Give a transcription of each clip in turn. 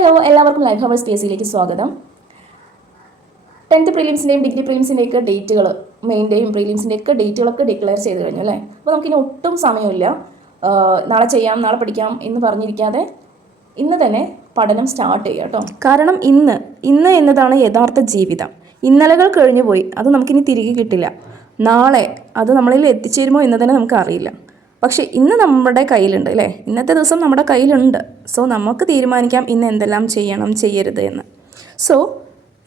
Hello, എല്ലാവർക്കും life hours PSCയിലേക്ക് സ്വാഗതം. 10th പ്രീലിംസിൻ്റെയും degree പ്രീലിംസിൻ്റെയൊക്കെ ഡേറ്റുകൾ, മെയിൻ്റെയും പ്രീലിംസിൻ്റെയൊക്കെ ഡേറ്റുകളൊക്കെ declare ചെയ്ത് കഴിഞ്ഞു അല്ലേ. അപ്പോൾ നമുക്കിനി ഒട്ടും സമയമില്ല. നാളെ ചെയ്യാം, നാളെ പഠിക്കാം എന്ന് പറഞ്ഞിരിക്കാതെ ഇന്ന് തന്നെ പഠനം സ്റ്റാർട്ട് ചെയ്യുക കേട്ടോ. കാരണം ഇന്ന് എന്നതാണ് യഥാർത്ഥ ജീവിതം. ഇന്നലകൾ കഴിഞ്ഞു പോയി, അത് നമുക്കിനി തിരികെ കിട്ടില്ല. നാളെ അത് നമ്മളിൽ എത്തിച്ചേരുമോ എന്ന് തന്നെ നമുക്കറിയില്ല. പക്ഷേ ഇന്ന് നമ്മുടെ കയ്യിലുണ്ട് അല്ലേ. ഇന്നത്തെ ദിവസം നമ്മുടെ കയ്യിലുണ്ട്. സോ നമുക്ക് തീരുമാനിക്കാം ഇന്ന് എന്തെല്ലാം ചെയ്യണം, ചെയ്യരുത് എന്ന്. സോ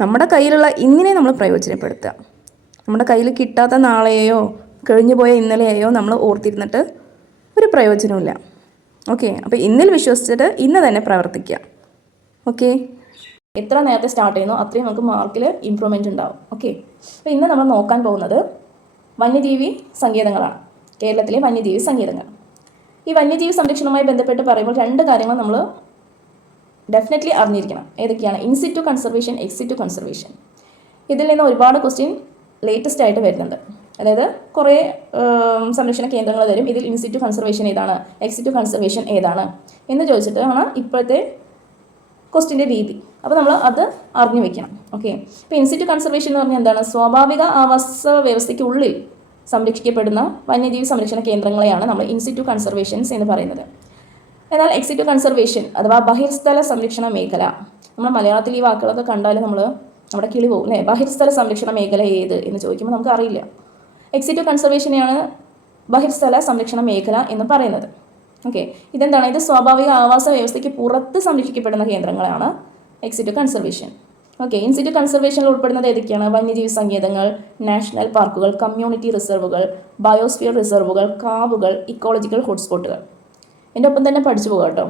നമ്മുടെ കയ്യിലുള്ള ഇന്നിനെ നമ്മൾ പ്രയോജനപ്പെടുത്തുക. നമ്മുടെ കയ്യിൽ കിട്ടാത്ത നാളെയോ കഴിഞ്ഞു പോയ ഇന്നലെയോ നമ്മൾ ഓർത്തിരുന്നിട്ട് ഒരു പ്രയോജനമില്ല. ഓക്കെ, അപ്പോൾ ഇന്നിൽ വിശ്വസിച്ചിട്ട് ഇന്ന് തന്നെ പ്രവർത്തിക്കുക. ഓക്കെ, എത്ര നേരത്തെ സ്റ്റാർട്ട് ചെയ്യുന്നോ അത്രയും നമുക്ക് മാർക്കിൽ ഇമ്പ്രൂവ്മെൻറ്റ് ഉണ്ടാവും. ഓക്കെ, അപ്പോൾ ഇന്ന് നമ്മൾ നോക്കാൻ പോകുന്നത് വന്യജീവി സങ്കേതങ്ങളാണ്. കേരളത്തിലെ വന്യജീവി സങ്കേതങ്ങൾ. ഈ വന്യജീവി സംരക്ഷണവുമായി ബന്ധപ്പെട്ട് പറയുമ്പോൾ രണ്ട് കാര്യങ്ങൾ നമ്മൾ ഡെഫിനറ്റ്ലി അറിഞ്ഞിരിക്കണം. ഏതൊക്കെയാണ്? In situ conservation, ex situ conservation. ഇതിൽ നിന്ന് ഒരുപാട് ക്വസ്റ്റ്യൻ ലേറ്റസ്റ്റ് ആയിട്ട് വരുന്നുണ്ട്. അതായത് കുറേ സംരക്ഷണ കേന്ദ്രങ്ങൾ തരും. ഇതിൽ ഇൻസിറ്റു കൺസർവേഷൻ ഏതാണ്, എക്സിറ്റു കൺസർവേഷൻ ഏതാണ് എന്ന് ചോദിച്ചിട്ടാണ് ഇപ്പോഴത്തെ ക്വസ്റ്റിൻ്റെ രീതി. അപ്പോൾ നമ്മൾ അത് അറിഞ്ഞു വെക്കണം. ഓക്കെ, ഇപ്പോൾ ഇൻസിറ്റു കൺസർവേഷൻ എന്ന് പറഞ്ഞാൽ എന്താണ്? സ്വാഭാവിക ആവാസ വ്യവസ്ഥയ്ക്കുള്ളിൽ സംരക്ഷിക്കപ്പെടുന്ന വന്യജീവി സംരക്ഷണ കേന്ദ്രങ്ങളെയാണ് നമ്മൾ ഇൻസിറ്റു കൺസർവേഷൻസ് എന്ന് പറയുന്നത്. എന്നാൽ എക്സിറ്റു കൺസർവേഷൻ അഥവാ ബഹിർസ്ഥല സംരക്ഷണ മേഖല, നമ്മൾ മലയാളത്തിൽ ഈ വാക്കുകളൊക്കെ കണ്ടാൽ നമ്മുടെ കിളി പോകും അല്ലേ. ബഹിർസ്ഥല സംരക്ഷണ മേഖല ഏത് എന്ന് ചോദിക്കുമ്പോൾ നമുക്ക് അറിയില്ല. എക്സിറ്റു കൺസർവേഷനെയാണ് ബഹിർസ്ഥല സംരക്ഷണ മേഖല എന്ന് പറയുന്നത്. ഓക്കെ, ഇതെന്താണ്? ഇത് സ്വാഭാവിക ആവാസ വ്യവസ്ഥയ്ക്ക് പുറത്ത് സംരക്ഷിക്കപ്പെടുന്ന കേന്ദ്രങ്ങളാണ് എക്സിറ്റു കൺസർവേഷൻ. ഓക്കെ, ഇൻസിറ്റു കൺസർവേഷനിൽ ഉൾപ്പെടുന്നത് ഏതൊക്കെയാണ്? വന്യജീവി സങ്കേതങ്ങൾ, നാഷണൽ പാർക്കുകൾ, കമ്മ്യൂണിറ്റി റിസർവുകൾ, ബയോസ്ഫിയർ റിസർവുകൾ, കാവുകൾ, ഇക്കോളജിക്കൽ ഹോട്ട്സ്പോട്ടുകൾ. എൻ്റെ ഒപ്പം തന്നെ പഠിച്ചു പോകുക കേട്ടോ.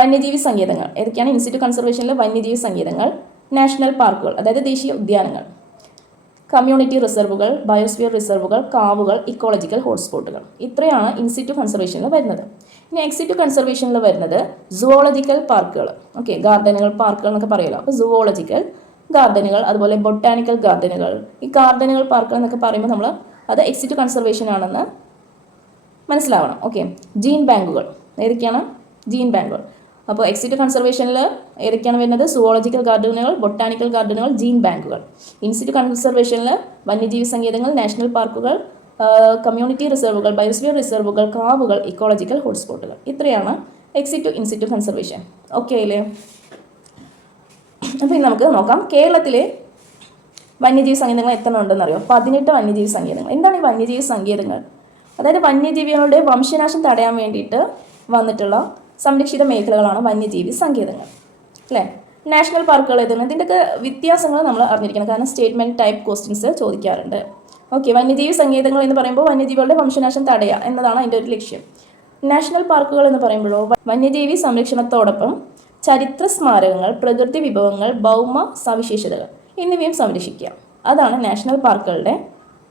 വന്യജീവി സങ്കേതങ്ങൾ ഏതൊക്കെയാണ്? ഇൻസിറ്റു കൺസർവേഷനിലെ വന്യജീവി സങ്കേതങ്ങൾ, നാഷണൽ പാർക്കുകൾ അതായത് ദേശീയ ഉദ്യാനങ്ങൾ, കമ്മ്യൂണിറ്റി റിസർവുകൾ, ബയോസ്ഫിയർ റിസർവുകൾ, കാവുകൾ, ഇക്കോളജിക്കൽ ഹോട്ട്സ്പോട്ടുകൾ. ഇത്രയാണ് ഇൻസിറ്റു കൺസർവേഷനിൽ വരുന്നത്. ഇനി എക്സിറ്റു കൺസർവേഷനിൽ വരുന്നത് സുവോളജിക്കൽ പാർക്കുകൾ. ഓക്കെ, ഗാർഡനുകൾ, പാർക്കുകൾ എന്നൊക്കെ പറയുമല്ലോ. അപ്പോൾ സുവോളജിക്കൽ ഗാർഡനുകൾ, അതുപോലെ ബൊട്ടാനിക്കൽ ഗാർഡനുകൾ. ഈ ഗാർഡനുകൾ, പാർക്കുകൾ എന്നൊക്കെ പറയുമ്പോൾ നമ്മൾ അത് എക്സിറ്റു കൺസർവേഷൻ ആണെന്ന് മനസ്സിലാവണം. ഓക്കെ, ജീൻ ബാങ്കുകൾ ഏതൊക്കെയാണ്? ജീൻ ബാങ്കുകൾ. അപ്പോൾ എക്സിറ്റു കൺസർവേഷനിൽ ഏതൊക്കെയാണ് വരുന്നത്? സുവോളജിക്കൽ ഗാർഡനുകൾ, ബൊട്ടാനിക്കൽ ഗാർഡനുകൾ, ജീൻ ബാങ്കുകൾ. ഇൻസിറ്റു കൺസർവേഷനിൽ വന്യജീവി സങ്കേതങ്ങൾ, നാഷണൽ പാർക്കുകൾ, കമ്മ്യൂണിറ്റി റിസർവുകൾ, ബയോസ്ഫിയർ റിസർവുകൾ, കാവുകൾ, ഇക്കോളജിക്കൽ ഹോട്ട്സ്പോട്ടുകൾ. ഇത്രയാണ് എക്സിറ്റു ഇൻസിറ്റു കൺസർവേഷൻ. ഓക്കെ അല്ലേ? അപ്പോൾ ഇനി നമുക്ക് നോക്കാം കേരളത്തിലെ വന്യജീവി സങ്കേതങ്ങൾ എത്ര ഉണ്ടെന്നറിയോ? 18 വന്യജീവി സങ്കേതങ്ങൾ. എന്താണ് ഈ വന്യജീവി സങ്കേതങ്ങൾ? അതായത് വന്യജീവികളുടെ വംശനാശം തടയാൻ വേണ്ടിയിട്ട് വന്നിട്ടുള്ള സംരക്ഷിത മേഖലകളാണ് വന്യജീവി സങ്കേതങ്ങൾ അല്ലേ. നാഷണൽ പാർക്കുകൾ ഏതാണ്? ഇതിൻ്റെയൊക്കെ വ്യത്യാസങ്ങൾ നമ്മൾ അറിഞ്ഞിരിക്കണം. കാരണം സ്റ്റേറ്റ്മെൻറ്റ് ടൈപ്പ് ക്വസ്റ്റ്യൻസ് ചോദിക്കാറുണ്ട്. ഓക്കെ, വന്യജീവി സങ്കേതങ്ങൾ എന്ന് പറയുമ്പോൾ വന്യജീവികളുടെ വംശനാശം തടയുക എന്നതാണ് അതിൻ്റെ ഒരു ലക്ഷ്യം. നാഷണൽ പാർക്കുകൾ എന്ന് പറയുമ്പോഴോ വന്യജീവി സംരക്ഷണത്തോടൊപ്പം ചരിത്ര സ്മാരകങ്ങൾ, പ്രകൃതി വിഭവങ്ങൾ, ഭൗമ സവിശേഷതകൾ എന്നിവയും സംരക്ഷിക്കുക. അതാണ് നാഷണൽ പാർക്കുകളുടെ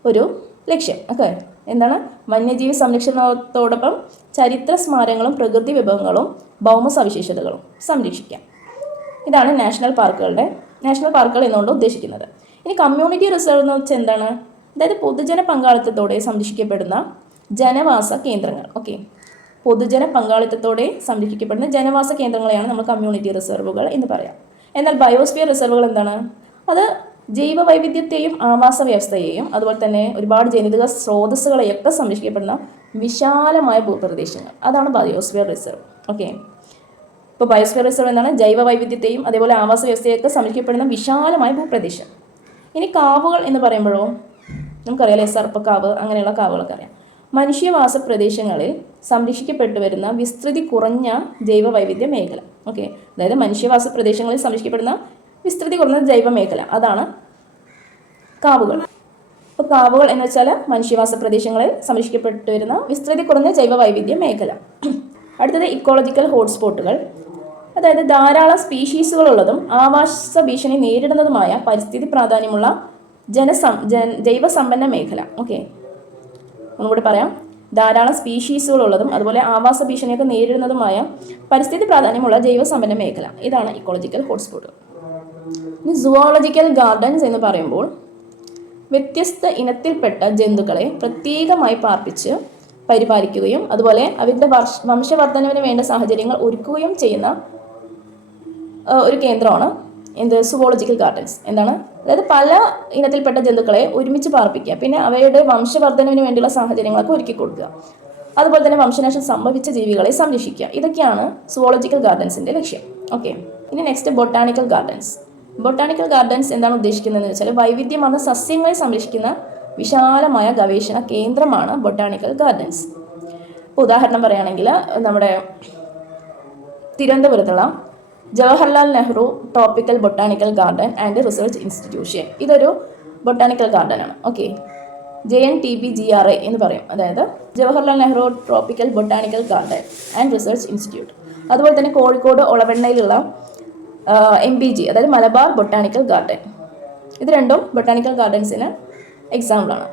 ഒരു ലക്ഷ്യം. ഓക്കെ, എന്താണ്? വന്യജീവി സംരക്ഷണത്തോടൊപ്പം ചരിത്ര സ്മാരകങ്ങളും പ്രകൃതി വിഭവങ്ങളും ഭൗമ സവിശേഷതകളും സംരക്ഷിക്കാം. ഇതാണ് നാഷണൽ പാർക്കുകൾ എന്നുകൊണ്ട് ഉദ്ദേശിക്കുന്നത്. ഇനി കമ്മ്യൂണിറ്റി റിസർവ് എന്ന് വെച്ചാൽ എന്താണ്? അതായത് പൊതുജന പങ്കാളിത്തത്തോടെ സംരക്ഷിക്കപ്പെടുന്ന ജനവാസ കേന്ദ്രങ്ങൾ. ഓക്കെ, പൊതുജന പങ്കാളിത്തത്തോടെ സംരക്ഷിക്കപ്പെടുന്ന ജനവാസ കേന്ദ്രങ്ങളെയാണ് നമ്മൾ കമ്മ്യൂണിറ്റി റിസർവുകൾ എന്ന് പറയാം. എന്നാൽ ബയോസ്ഫിയർ റിസർവുകൾ എന്താണ്? അത് ജൈവ വൈവിധ്യത്തെയും ആവാസ വ്യവസ്ഥയെയും അതുപോലെ തന്നെ ഒരുപാട് ജനിതക സ്രോതസ്സുകളെയൊക്കെ സംരക്ഷിക്കപ്പെടുന്ന വിശാലമായ ഭൂപ്രദേശങ്ങൾ. അതാണ് ബയോസ്ഫിയർ റിസർവ്. ഓക്കെ, ഇപ്പോൾ ബയോസ്ഫിയർ റിസർവ് എന്താണ്? ജൈവ വൈവിധ്യത്തെയും അതേപോലെ ആവാസ വ്യവസ്ഥയൊക്കെ സംരക്ഷിക്കപ്പെടുന്ന വിശാലമായ ഭൂപ്രദേശം. ഇനി കാവുകൾ എന്ന് പറയുമ്പോഴോ നമുക്കറിയാം, സർപ്പക്കാവ് അങ്ങനെയുള്ള കാവുകളൊക്കെ അറിയാം. മനുഷ്യവാസ പ്രദേശങ്ങളിൽ സംരക്ഷിക്കപ്പെട്ടു വരുന്ന വിസ്തൃതി കുറഞ്ഞ ജൈവ വൈവിധ്യ മേഖല. ഓക്കെ, അതായത് മനുഷ്യവാസ പ്രദേശങ്ങളിൽ സംരക്ഷിക്കപ്പെടുന്ന വിസ്തൃതി കുറഞ്ഞ ജൈവ മേഖല, അതാണ് കാവുകൾ. അപ്പോൾ കാവുകൾ എന്ന് വെച്ചാൽ മനുഷ്യവാസ പ്രദേശങ്ങളിൽ സംരക്ഷിക്കപ്പെട്ടു വരുന്ന വിസ്തൃതി കുറഞ്ഞ ജൈവ വൈവിധ്യ മേഖല. അടുത്തത് ഇക്കോളജിക്കൽ ഹോട്ട്സ്പോട്ടുകൾ. അതായത് ധാരാളം സ്പീഷീസുകളുള്ളതും ആവാസ ഭീഷണി നേരിടുന്നതുമായ പരിസ്ഥിതി പ്രാധാന്യമുള്ള ജൈവസമ്പന്ന മേഖല. ഓക്കെ, ഒന്നുകൂടി പറയാം. ധാരാളം സ്പീഷീസുകളുള്ളതും അതുപോലെ ആവാസ ഭീഷണിയൊക്കെ നേരിടുന്നതുമായ പരിസ്ഥിതി പ്രാധാന്യമുള്ള ജൈവസമ്പന്ന മേഖല. ഇതാണ് ഇക്കോളജിക്കൽ ഹോട്ട്സ്പോട്ടുകൾ. ഇനി സുവോളജിക്കൽ ഗാർഡൻസ് എന്ന് പറയുമ്പോൾ വ്യത്യസ്ത ഇനത്തിൽപ്പെട്ട ജന്തുക്കളെ പ്രത്യേകമായി പാർപ്പിച്ച് പരിപാലിക്കുകയും അതുപോലെ അവരുടെ വംശവർദ്ധനവിന് വേണ്ട സാഹചര്യങ്ങൾ ഒരുക്കുകയും ചെയ്യുന്ന ഒരു കേന്ദ്രമാണ് എന്ത് സുവോളജിക്കൽ ഗാർഡൻസ്. എന്താണ്? അതായത് പല ഇനത്തിൽപ്പെട്ട ജന്തുക്കളെ ഒരുമിച്ച് പാർപ്പിക്കുക, പിന്നെ അവയുടെ വംശവർദ്ധനവിന് വേണ്ടിയുള്ള സാഹചര്യങ്ങളൊക്കെ ഒരുക്കി കൊടുക്കുക, അതുപോലെ തന്നെ വംശനാശം സംഭവിച്ച ജീവികളെ സംരക്ഷിക്കുക. ഇതൊക്കെയാണ് സുവോളജിക്കൽ ഗാർഡൻസിൻ്റെ ലക്ഷ്യം. ഓക്കെ, ഇനി next botanical gardens. Botanical gardens എന്താണ് ഉദ്ദേശിക്കുന്നതെന്ന് വെച്ചാൽ വൈവിധ്യമാർന്ന സസ്യങ്ങളെ സംരക്ഷിക്കുന്ന വിശാലമായ ഗവേഷണ കേന്ദ്രമാണ് ബൊട്ടാണിക്കൽ ഗാർഡൻസ്. ഇപ്പോൾ ഉദാഹരണം പറയുകയാണെങ്കിൽ നമ്മുടെ തിരുവനന്തപുരത്തുള്ള Jawaharlal Nehru tropical botanical garden and research institution, ഇതൊരു ബൊട്ടാണിക്കൽ ഗാർഡനാണ്. ഓക്കെ, JNTBGRI എന്ന് പറയും, അതായത് Jawaharlal Nehru tropical botanical garden and research institute. അതുപോലെ തന്നെ കോഴിക്കോട് ഒളവണ്ണയിലുള്ള MBG, അതായത് മലബാർ ബൊട്ടാണിക്കൽ ഗാർഡൻ. ഇത് രണ്ടും ബൊട്ടാണിക്കൽ ഗാർഡൻസിന് എക്സാമ്പിളാണ്.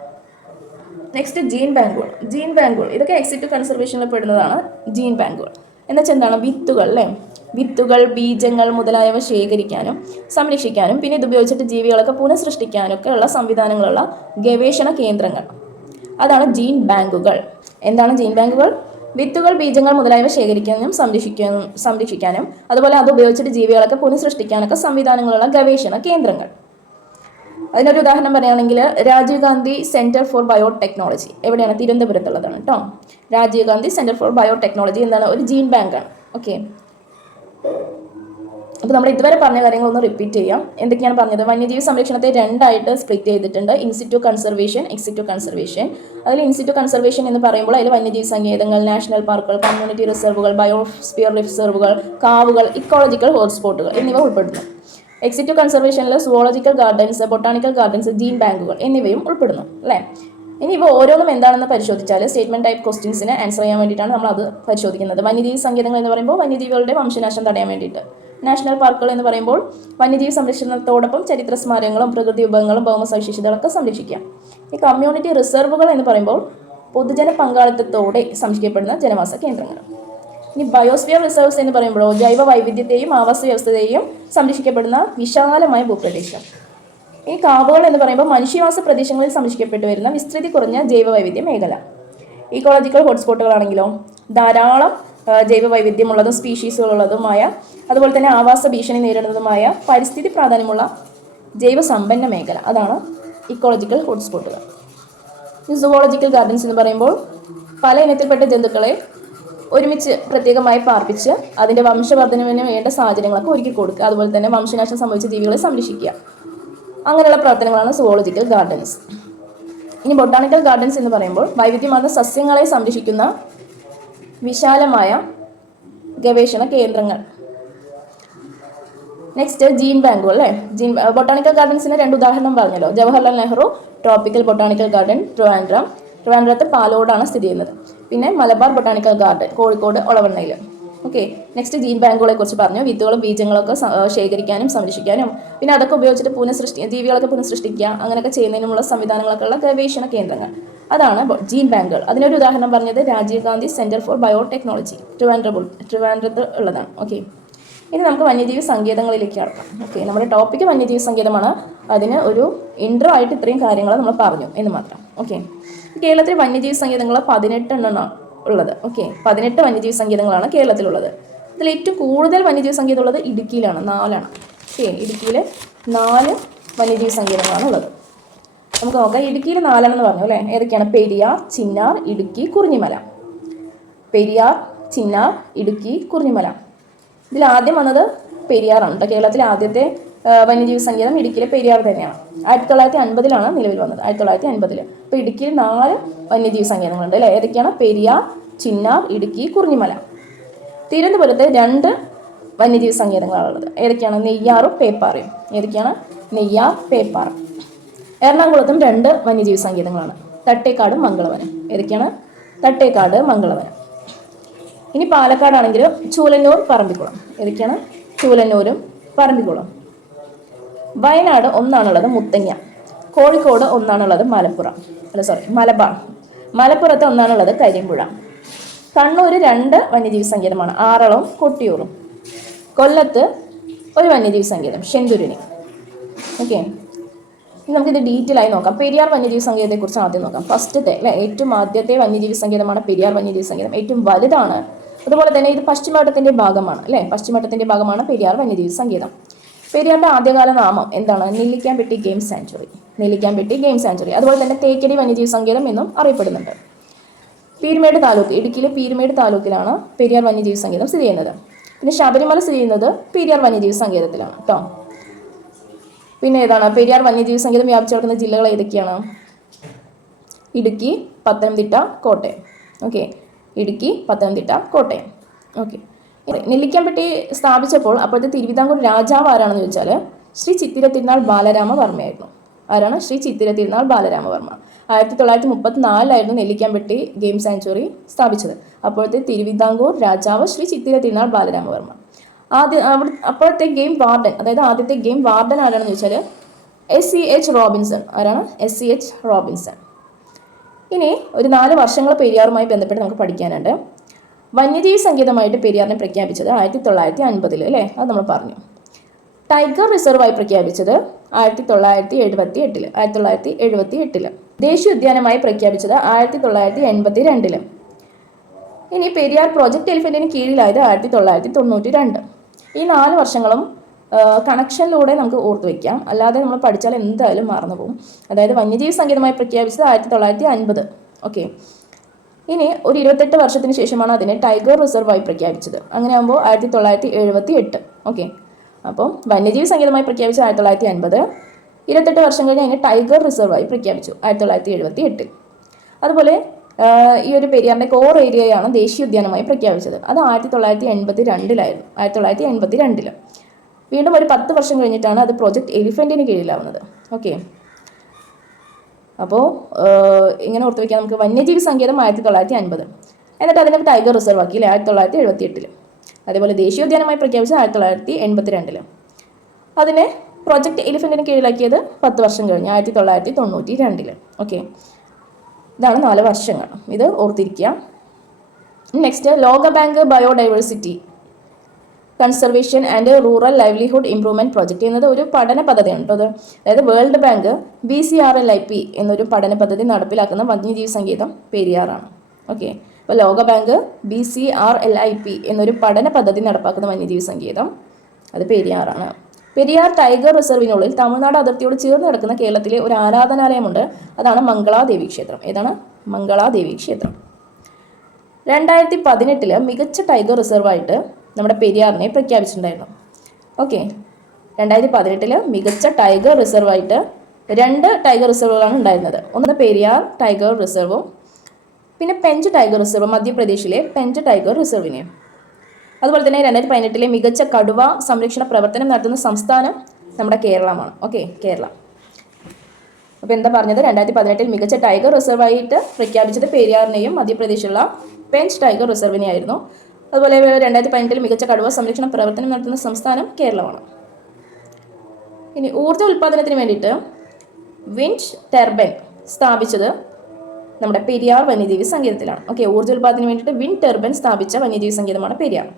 നെക്സ്റ്റ് ജീൻ ബാങ്കുകൾ. ജീൻ ബാങ്കുകൾ ഇതൊക്കെ എക്സിറ്റ് കൺസർവേഷനിൽ പെടുന്നതാണ്. ജീൻ ബാങ്കുകൾ എന്നുവെച്ചാൽ എന്താണ്? വിത്തുകൾ അല്ലേ, വിത്തുകൾ, ബീജങ്ങൾ മുതലായവ ശേഖരിക്കാനും സംരക്ഷിക്കാനും പിന്നെ ഇതുപയോഗിച്ചിട്ട് ജീവികളൊക്കെ പുനഃസൃഷ്ടിക്കാനൊക്കെ ഉള്ള സംവിധാനങ്ങളുള്ള ഗവേഷണ കേന്ദ്രങ്ങൾ, അതാണ് ജീൻ ബാങ്കുകൾ. എന്താണ് ജീൻ ബാങ്കുകൾ? വിത്തുകൾ, ബീജങ്ങൾ മുതലായവ ശേഖരിക്കാനും സംരക്ഷിക്കാനും അതുപോലെ അത് ഉപയോഗിച്ചിട്ട് ജീവികളൊക്കെ പുനഃസൃഷ്ടിക്കാനൊക്കെ സംവിധാനങ്ങളുള്ള ഗവേഷണ കേന്ദ്രങ്ങൾ. അതിനൊരു ഉദാഹരണം പറയുകയാണെങ്കിൽ Rajiv Gandhi centre for biotechnology, എവിടെയാണ്? തിരുവനന്തപുരത്തുള്ളതാണ് കേട്ടോ. Rajiv Gandhi centre for biotechnology എന്താണ്? ഒരു ജീൻ ബാങ്കാണ്. ഓക്കെ, അപ്പോൾ നമ്മൾ ഇതുവരെ പറഞ്ഞ കാര്യങ്ങളൊന്ന് റിപ്പീറ്റ് ചെയ്യാം. എന്തൊക്കെയാണ് പറഞ്ഞത്? വന്യജീവി സംരക്ഷണത്തെ രണ്ടായിട്ട് സ്പ്ലിറ്റ് ചെയ്തിട്ടുണ്ട്, ഇൻസിറ്റു കൺസർവേഷൻ, എക്സിറ്റു കൺസർവേഷൻ. അതിൽ ഇൻസിറ്റു കൺസർവേഷൻ എന്ന് പറയുമ്പോൾ അതിൽ വന്യജീവി സങ്കേതങ്ങൾ, നാഷണൽ പാർക്കുകൾ, കമ്മ്യൂണിറ്റി റിസർവുകൾ, ബയോസ്ഫിയർ റിസർവുകൾ, കാവുകൾ, ഇക്കോളജിക്കൽ ഹോട്ട്സ്പോട്ടുകൾ എന്നിവ ഉൾപ്പെടുന്നു. എക്സിറ്റു കൺസർവേഷനിൽ zoological gardens, botanical gardens, gene ബാങ്കുകൾ എന്നിവയും ഉൾപ്പെടുന്നു അല്ലേ. ഇനി ഇവ ഓരോന്നും എന്താണെന്ന് പരിശോധിച്ചാൽ സ്റ്റേറ്റ്മെന്റ് ടൈപ്പ് ക്വസ്റ്റ്യൻസിന് ആൻസർ ചെയ്യാൻ വേണ്ടിയിട്ടാണ് നമ്മൾ അത് പരിശോധിക്കുന്നത്. വന്യജീവി സങ്കേതങ്ങൾ എന്ന് പറയുമ്പോൾ വന്യജീവികളുടെ വംശനാശം തടയാൻ വേണ്ടിയിട്ട്, നാഷണൽ പാർക്കുകൾ എന്ന് പറയുമ്പോൾ വന്യജീവി സംരക്ഷണത്തോടൊപ്പം ചരിത്ര സ്മാരകങ്ങളും പ്രകൃതി വിഭവങ്ങളും ഭൗമ സവിശേഷതകളൊക്കെ സംരക്ഷിക്കാം. ഈ കമ്മ്യൂണിറ്റി റിസർവുകൾ എന്ന് പറയുമ്പോൾ പൊതുജന പങ്കാളിത്തത്തോടെ സംരക്ഷിക്കപ്പെടുന്ന ജനവാസ കേന്ദ്രങ്ങൾ. ഇനി ബയോസ്ഫിയർ റിസർവ്സ് എന്ന് പറയുമ്പോഴോ ജൈവ വൈവിധ്യത്തെയും ആവാസ വ്യവസ്ഥയെയും സംരക്ഷിക്കപ്പെടുന്ന വിശാലമായ ഭൂപ്രദേശം. ഈ കാവുകൾ എന്ന് പറയുമ്പോൾ മനുഷ്യവാസ പ്രദേശങ്ങളിൽ സംരക്ഷിക്കപ്പെട്ടു വരുന്ന വിസ്തൃതി കുറഞ്ഞ ജൈവ വൈവിധ്യ മേഖല. ഇക്കോളജിക്കൽ ഹോട്ട്സ്പോട്ടുകളാണെങ്കിലോ ധാരാളം ജൈവ വൈവിധ്യമുള്ളതും സ്പീഷീസുകളുള്ളതുമായ അതുപോലെ തന്നെ ആവാസ ഭീഷണി നേരിടുന്നതുമായ പരിസ്ഥിതി പ്രാധാന്യമുള്ള ജൈവ സമ്പന്ന മേഖല, അതാണ് ഇക്കോളജിക്കൽ ഹോട്ട്സ്പോട്ടുകൾ. സുവോളജിക്കൽ ഗാർഡൻസ് എന്ന് പറയുമ്പോൾ പല ഇനത്തിൽപ്പെട്ട ജന്തുക്കളെ ഒരുമിച്ച് പ്രത്യേകമായി പാർപ്പിച്ച് അതിൻ്റെ വംശവർദ്ധനവിന് വേണ്ട സാഹചര്യങ്ങളൊക്കെ ഒരുക്കി കൊടുക്കുക, അതുപോലെ തന്നെ വംശനാശം സംഭവിച്ച ജീവികളെ സംരക്ഷിക്കുക, അങ്ങനെയുള്ള പ്രവർത്തനങ്ങളാണ് സുവോളജിക്കൽ ഗാർഡൻസ്. ഇനി ബൊട്ടാണിക്കൽ ഗാർഡൻസ് എന്ന് പറയുമ്പോൾ വൈവിധ്യമാർന്ന സസ്യങ്ങളെ സംരക്ഷിക്കുന്ന വിശാലമായ ഗവേഷണ കേന്ദ്രങ്ങൾ. നെക്സ്റ്റ് ജീൻ ബാങ്കുകൾ അല്ലേ. ബൊട്ടാണിക്കൽ ഗാർഡൻസിന് രണ്ട് ഉദാഹരണം പറഞ്ഞല്ലോ. Jawaharlal Nehru tropical botanical garden ട്രിവാൻഡ്രത്ത് പാലോടാണ് സ്ഥിതി ചെയ്യുന്നത്. പിന്നെ മലബാർ ബൊട്ടാണിക്കൽ ഗാർഡൻ കോഴിക്കോട് ഒളവണ്ണയിൽ. ഓക്കെ, നെക്സ്റ്റ് ജീൻ ബാങ്കുകളെ കുറിച്ച് പറഞ്ഞു. വിത്തുകളും ബീജങ്ങളൊക്കെ ശേഖരിക്കാനും സംരക്ഷിക്കാനും പിന്നെ അതൊക്കെ ഉപയോഗിച്ചിട്ട് ജീവികളൊക്കെ പുനഃസൃഷ്ടിക്കുക അങ്ങനെയൊക്കെ ചെയ്യുന്നതിനുമുള്ള സംവിധാനങ്ങളൊക്കെ ഉള്ള ഗവേഷണ കേന്ദ്രങ്ങൾ, അതാണ് ജീൻ ബാങ്കുകൾ. അതിനൊരു ഉദാഹരണം പറഞ്ഞത് Rajiv Gandhi centre for biotechnology ട്രിവാൻഡ്രത്ത് ഉള്ളതാണ്. ഓക്കെ, ഇനി നമുക്ക് വന്യജീവി സങ്കേതങ്ങളിലേക്ക് കടക്കാം. ഓക്കെ, നമ്മുടെ ടോപ്പിക്ക് വന്യജീവി സങ്കേതമാണ്. അതിന് ഒരു ഇൻട്രോ ആയിട്ട് ഇത്രയും കാര്യങ്ങൾ നമ്മൾ പറഞ്ഞു എന്ന് മാത്രം. ഓക്കെ, കേരളത്തിൽ വന്യജീവി സങ്കേതങ്ങൾ 18 എണ്ണമാണ് ഉള്ളത്. ഓക്കെ, 18 വന്യജീവി സങ്കേതങ്ങളാണ് കേരളത്തിലുള്ളത്. ഇതിൽ ഏറ്റവും കൂടുതൽ വന്യജീവി സങ്കേതം ഉള്ളത് ഇടുക്കിയിലാണ്, 4ആണ്. ഓക്കെ, ഇടുക്കിയിൽ 4 വന്യജീവി സങ്കേതങ്ങളാണ് ഉള്ളത്. നമുക്ക് നോക്കാം. ഇടുക്കിയിൽ 4 പറഞ്ഞു അല്ലേ. ഏതൊക്കെയാണ്? പെരിയാർ, ചിന്നാർ, ഇടുക്കി, കുറിഞ്ഞിമല. പെരിയാർ, ചിന്നാർ, ഇടുക്കി, കുറിഞ്ഞിമല. ഇതിൽ ആദ്യം വന്നത് പെരിയാറാണ് കേട്ടോ. കേരളത്തിലെ ആദ്യത്തെ വന്യജീവി സങ്കേതം ഇടുക്കിയിലെ പെരിയാർ തന്നെയാണ്. 1950 നിലവിൽ വന്നത്. 1950. അപ്പോൾ ഇടുക്കിയിൽ 4 വന്യജീവി സങ്കേതങ്ങളുണ്ട് അല്ലേ. ഏതൊക്കെയാണ്? പെരിയാർ, ചിന്നാർ, ഇടുക്കി, കുറിഞ്ഞിമല. തിരുവനന്തപുരത്ത് 2 വന്യജീവി സങ്കേതങ്ങളാണുള്ളത്. ഏതൊക്കെയാണ്? നെയ്യാറും പേപ്പാറയും. ഏതൊക്കെയാണ്? നെയ്യാർ, പേപ്പാറ. എറണാകുളത്തും 2 വന്യജീവി സങ്കേതങ്ങളാണ്, തട്ടേക്കാടും മംഗളവനം. ഏതൊക്കെയാണ്? തട്ടേക്കാട്, മംഗളവനം. ഇനി പാലക്കാടാണെങ്കിൽ ചൂലന്നൂർ, പറമ്പിക്കുളം. ഏതൊക്കെയാണ്? ചൂലന്നൂരും പറമ്പിക്കുളം. വയനാട് 1 മുത്തങ്ങ. കോഴിക്കോട് 1 മലബാർ. മലപ്പുറത്ത് 1 കരിമ്പുഴ. കണ്ണൂർ 2 വന്യജീവി സങ്കേതമാണ്, ആറളവും കൊട്ടിയൂറും. കൊല്ലത്ത് 1 വന്യജീവി സങ്കേതം, ശെന്തുരുണി. ഓക്കെ, നമുക്കിത് ഡീറ്റെയിൽ ആയി നോക്കാം. പെരിയാർ വന്യജീവി സങ്കേതത്തെക്കുറിച്ച് ആദ്യം നോക്കാം. ഫസ്റ്റത്തെ അല്ലെ ഏറ്റവും ആദ്യത്തെ വന്യജീവി സങ്കേതമാണ് പെരിയാർ വന്യജീവി സങ്കേതം. ഏറ്റവും വലുതാണ്. അതുപോലെ തന്നെ ഇത് പശ്ചിമഘട്ടത്തിന്റെ ഭാഗമാണ് അല്ലേ, പശ്ചിമഘട്ടത്തിന്റെ ഭാഗമാണ് പെരിയാർ വന്യജീവി സങ്കേതം. പെരിയാറിന്റെ ആദ്യകാല നാമം എന്താണ്? Nellikampetty game sanctuary. Nellikampetty game sanctuary. അതുപോലെ തന്നെ തേക്കടി വന്യജീവി സങ്കേതം എന്നും അറിയപ്പെടുന്നുണ്ട്. പീരുമേട് താലൂക്ക്, ഇടുക്കിയിലെ പീരുമേട് താലൂക്കിലാണ് പെരിയാർ വന്യജീവി സങ്കേതം സ്ഥിതി ചെയ്യുന്നത്. പിന്നെ ശബരിമല സ്ഥിതി ചെയ്യുന്നത് പെരിയാർ വന്യജീവി സങ്കേതത്തിലാണ് കേട്ടോ. പിന്നെ ഏതാണ് പെരിയാർ വന്യജീവി സങ്കേതം വ്യാപിച്ചു കിടക്കുന്ന ജില്ലകൾ ഏതൊക്കെയാണ്? ഇടുക്കി, പത്തനംതിട്ട, കോട്ടയം. ഓക്കെ, ഇടുക്കി, പത്തനംതിട്ട, കോട്ടയം. ഓക്കെ, നെല്ലിക്കാംപെട്ടി സ്ഥാപിച്ചപ്പോൾ അപ്പോഴത്തെ തിരുവിതാംകൂർ രാജാവ് ആരാണെന്ന് ചോദിച്ചാൽ ശ്രീ ചിത്തിര തിരുനാൾ ബാലരാമവർമ്മയായിരുന്നു. ആരാണ്? ശ്രീ ചിത്തിര തിരുനാൾ ബാലരാമവർമ്മ. 1934 നെല്ലിക്കാംപെട്ടി ഗെയിം സാങ്ച്വറി സ്ഥാപിച്ചത്. അപ്പോഴത്തെ തിരുവിതാംകൂർ രാജാവ് ശ്രീ ചിത്തിര തിരുനാൾ ബാലരാമവർമ്മ. അപ്പോഴത്തെ ഗെയിം വാർഡൻ, അതായത് ആദ്യത്തെ ഗെയിം വാർഡൻ ആരാണെന്ന് ചോദിച്ചാൽ SCH റോബിൻസൺ. ആരാണ്? SCH Robinson. ഇനി ഒരു 4 വർഷങ്ങൾ പെരിയാറുമായി ബന്ധപ്പെട്ട് നമുക്ക് പഠിക്കാനുണ്ട്. വന്യജീവി സങ്കേതമായിട്ട് പെരിയാറിനെ പ്രഖ്യാപിച്ചത് 1950 അല്ലേ, അത് നമ്മൾ പറഞ്ഞു. ടൈഗർ റിസർവായി പ്രഖ്യാപിച്ചത് 1978. 1978. ദേശീയ ഉദ്യാനമായി പ്രഖ്യാപിച്ചത് 1982. ഇനി പെരിയാർ പ്രോജക്റ്റ് എലിഫന്റിന് കീഴിലായത് 1992. ഈ 4 വർഷങ്ങളും കണക്ഷനിലൂടെ നമുക്ക് ഓർത്തു വയ്ക്കാം, അല്ലാതെ നമ്മൾ പഠിച്ചാൽ എന്തായാലും മറന്നു പോകും. അതായത് വന്യജീവി സങ്കേതമായി പ്രഖ്യാപിച്ചത് 1950. ഓക്കെ, ഇനി ഒരു 28 വർഷത്തിന് ശേഷമാണ് അതിനെ ടൈഗർ റിസർവായി പ്രഖ്യാപിച്ചത്. അങ്ങനെ ആകുമ്പോൾ 1978. ഓക്കെ, അപ്പം വന്യജീവി സങ്കേതമായി പ്രഖ്യാപിച്ചത് 1950. 28 വർഷം കഴിഞ്ഞ് അതിനെ ടൈഗർ റിസർവായി പ്രഖ്യാപിച്ചു 1978. അതുപോലെ ഈ ഒരു പെരിയാറിൻ്റെ കോർ ഏരിയയാണ് ദേശീയ ഉദ്യാനമായി പ്രഖ്യാപിച്ചത്. അത് 1982. 1982. വീണ്ടും ഒരു 10 വർഷം കഴിഞ്ഞിട്ടാണ് അത് പ്രോജക്റ്റ് എലിഫന്റിന് കീഴിലാവുന്നത്. ഓക്കെ, അപ്പോൾ ഇങ്ങനെ ഓർത്ത് വയ്ക്കാം നമുക്ക്. വന്യജീവി സങ്കേതം 1950, എന്നിട്ട് അതിനെ ടൈഗർ റിസർവ് ആക്കി അല്ലേ 1978. അതേപോലെ ദേശീയോദ്യാനമായി പ്രഖ്യാപിച്ചത് 1982. അതിനെ പ്രോജക്റ്റ് എലിഫന്റിന് കീഴിലാക്കിയത് 10 വർഷം കഴിഞ്ഞ് 1992. ഓക്കെ, ഇതാണ് 4 വർഷങ്ങൾ. ഇത് ഓർത്തിരിക്കുക. നെക്സ്റ്റ്, ലോകബാങ്ക് biodiversity conservation and rural livelihood improvement project എന്നത് ഒരു പഠന പദ്ധതിയാണ് കേട്ടോ. അത് അതായത് വേൾഡ് ബാങ്ക് BCRLIP എന്നൊരു പഠന പദ്ധതി നടപ്പിലാക്കുന്ന വന്യജീവി സങ്കേതം പെരിയാറാണ്. ഓക്കെ, അപ്പോൾ ലോകബാങ്ക് BCRLIP എന്നൊരു പഠന പദ്ധതി നടപ്പാക്കുന്ന വന്യജീവി സങ്കേതം അത് പെരിയാറാണ്. പെരിയാർ ടൈഗർ റിസർവിനുള്ളിൽ തമിഴ്നാട് അതിർത്തിയോട് ചേർന്ന് കിടക്കുന്ന കേരളത്തിലെ ഒരു ആരാധനാലയമുണ്ട്. അതാണ് മംഗളാദേവി ക്ഷേത്രം. ഏതാണ്? മംഗളാദേവി ക്ഷേത്രം. 2018 മികച്ച ടൈഗർ റിസർവായിട്ട് നമ്മുടെ പെരിയാറിനെ പ്രഖ്യാപിച്ചിട്ടുണ്ടായിരുന്നു. ഓക്കെ, 2018 മികച്ച ടൈഗർ റിസർവായിട്ട് 2 ടൈഗർ റിസർവുകളാണ് ഉണ്ടായിരുന്നത്. ഒന്ന് പെരിയാർ ടൈഗർ റിസർവും പിന്നെ പെഞ്ച് ടൈഗർ റിസർവ്, മധ്യപ്രദേശിലെ പെഞ്ച് ടൈഗർ റിസർവിനെയും. അതുപോലെ തന്നെ 2018 മികച്ച കടുവ സംരക്ഷണ പ്രവർത്തനം നടത്തുന്ന സംസ്ഥാനം നമ്മുടെ കേരളമാണ്. ഓക്കെ, കേരളം. അപ്പോൾ എന്താ പറഞ്ഞത്? 2018 മികച്ച ടൈഗർ റിസർവായിട്ട് പ്രഖ്യാപിച്ചത് പെരിയാറിനെയും മധ്യപ്രദേശിലുള്ള പെഞ്ച് ടൈഗർ റിസർവിനെയായിരുന്നു. അതുപോലെ 2018 മികച്ച കടുവ സംരക്ഷണ പ്രവർത്തനം നടത്തുന്ന സംസ്ഥാനം കേരളമാണ്. ഇനി ഊർജ്ജ ഉൽപ്പാദനത്തിന് വേണ്ടിയിട്ട് വിൻഡ് ടർബൈൻ സ്ഥാപിച്ചത് നമ്മുടെ പെരിയാർ വന്യജീവി സങ്കേതത്തിലാണ്. ഓക്കെ, ഊർജ്ജ ഉൽപ്പാദനത്തിന് വേണ്ടിയിട്ട് വിൻഡ് ടർബൈൻ സ്ഥാപിച്ച വന്യജീവി സങ്കേതമാണ് പെരിയാർ.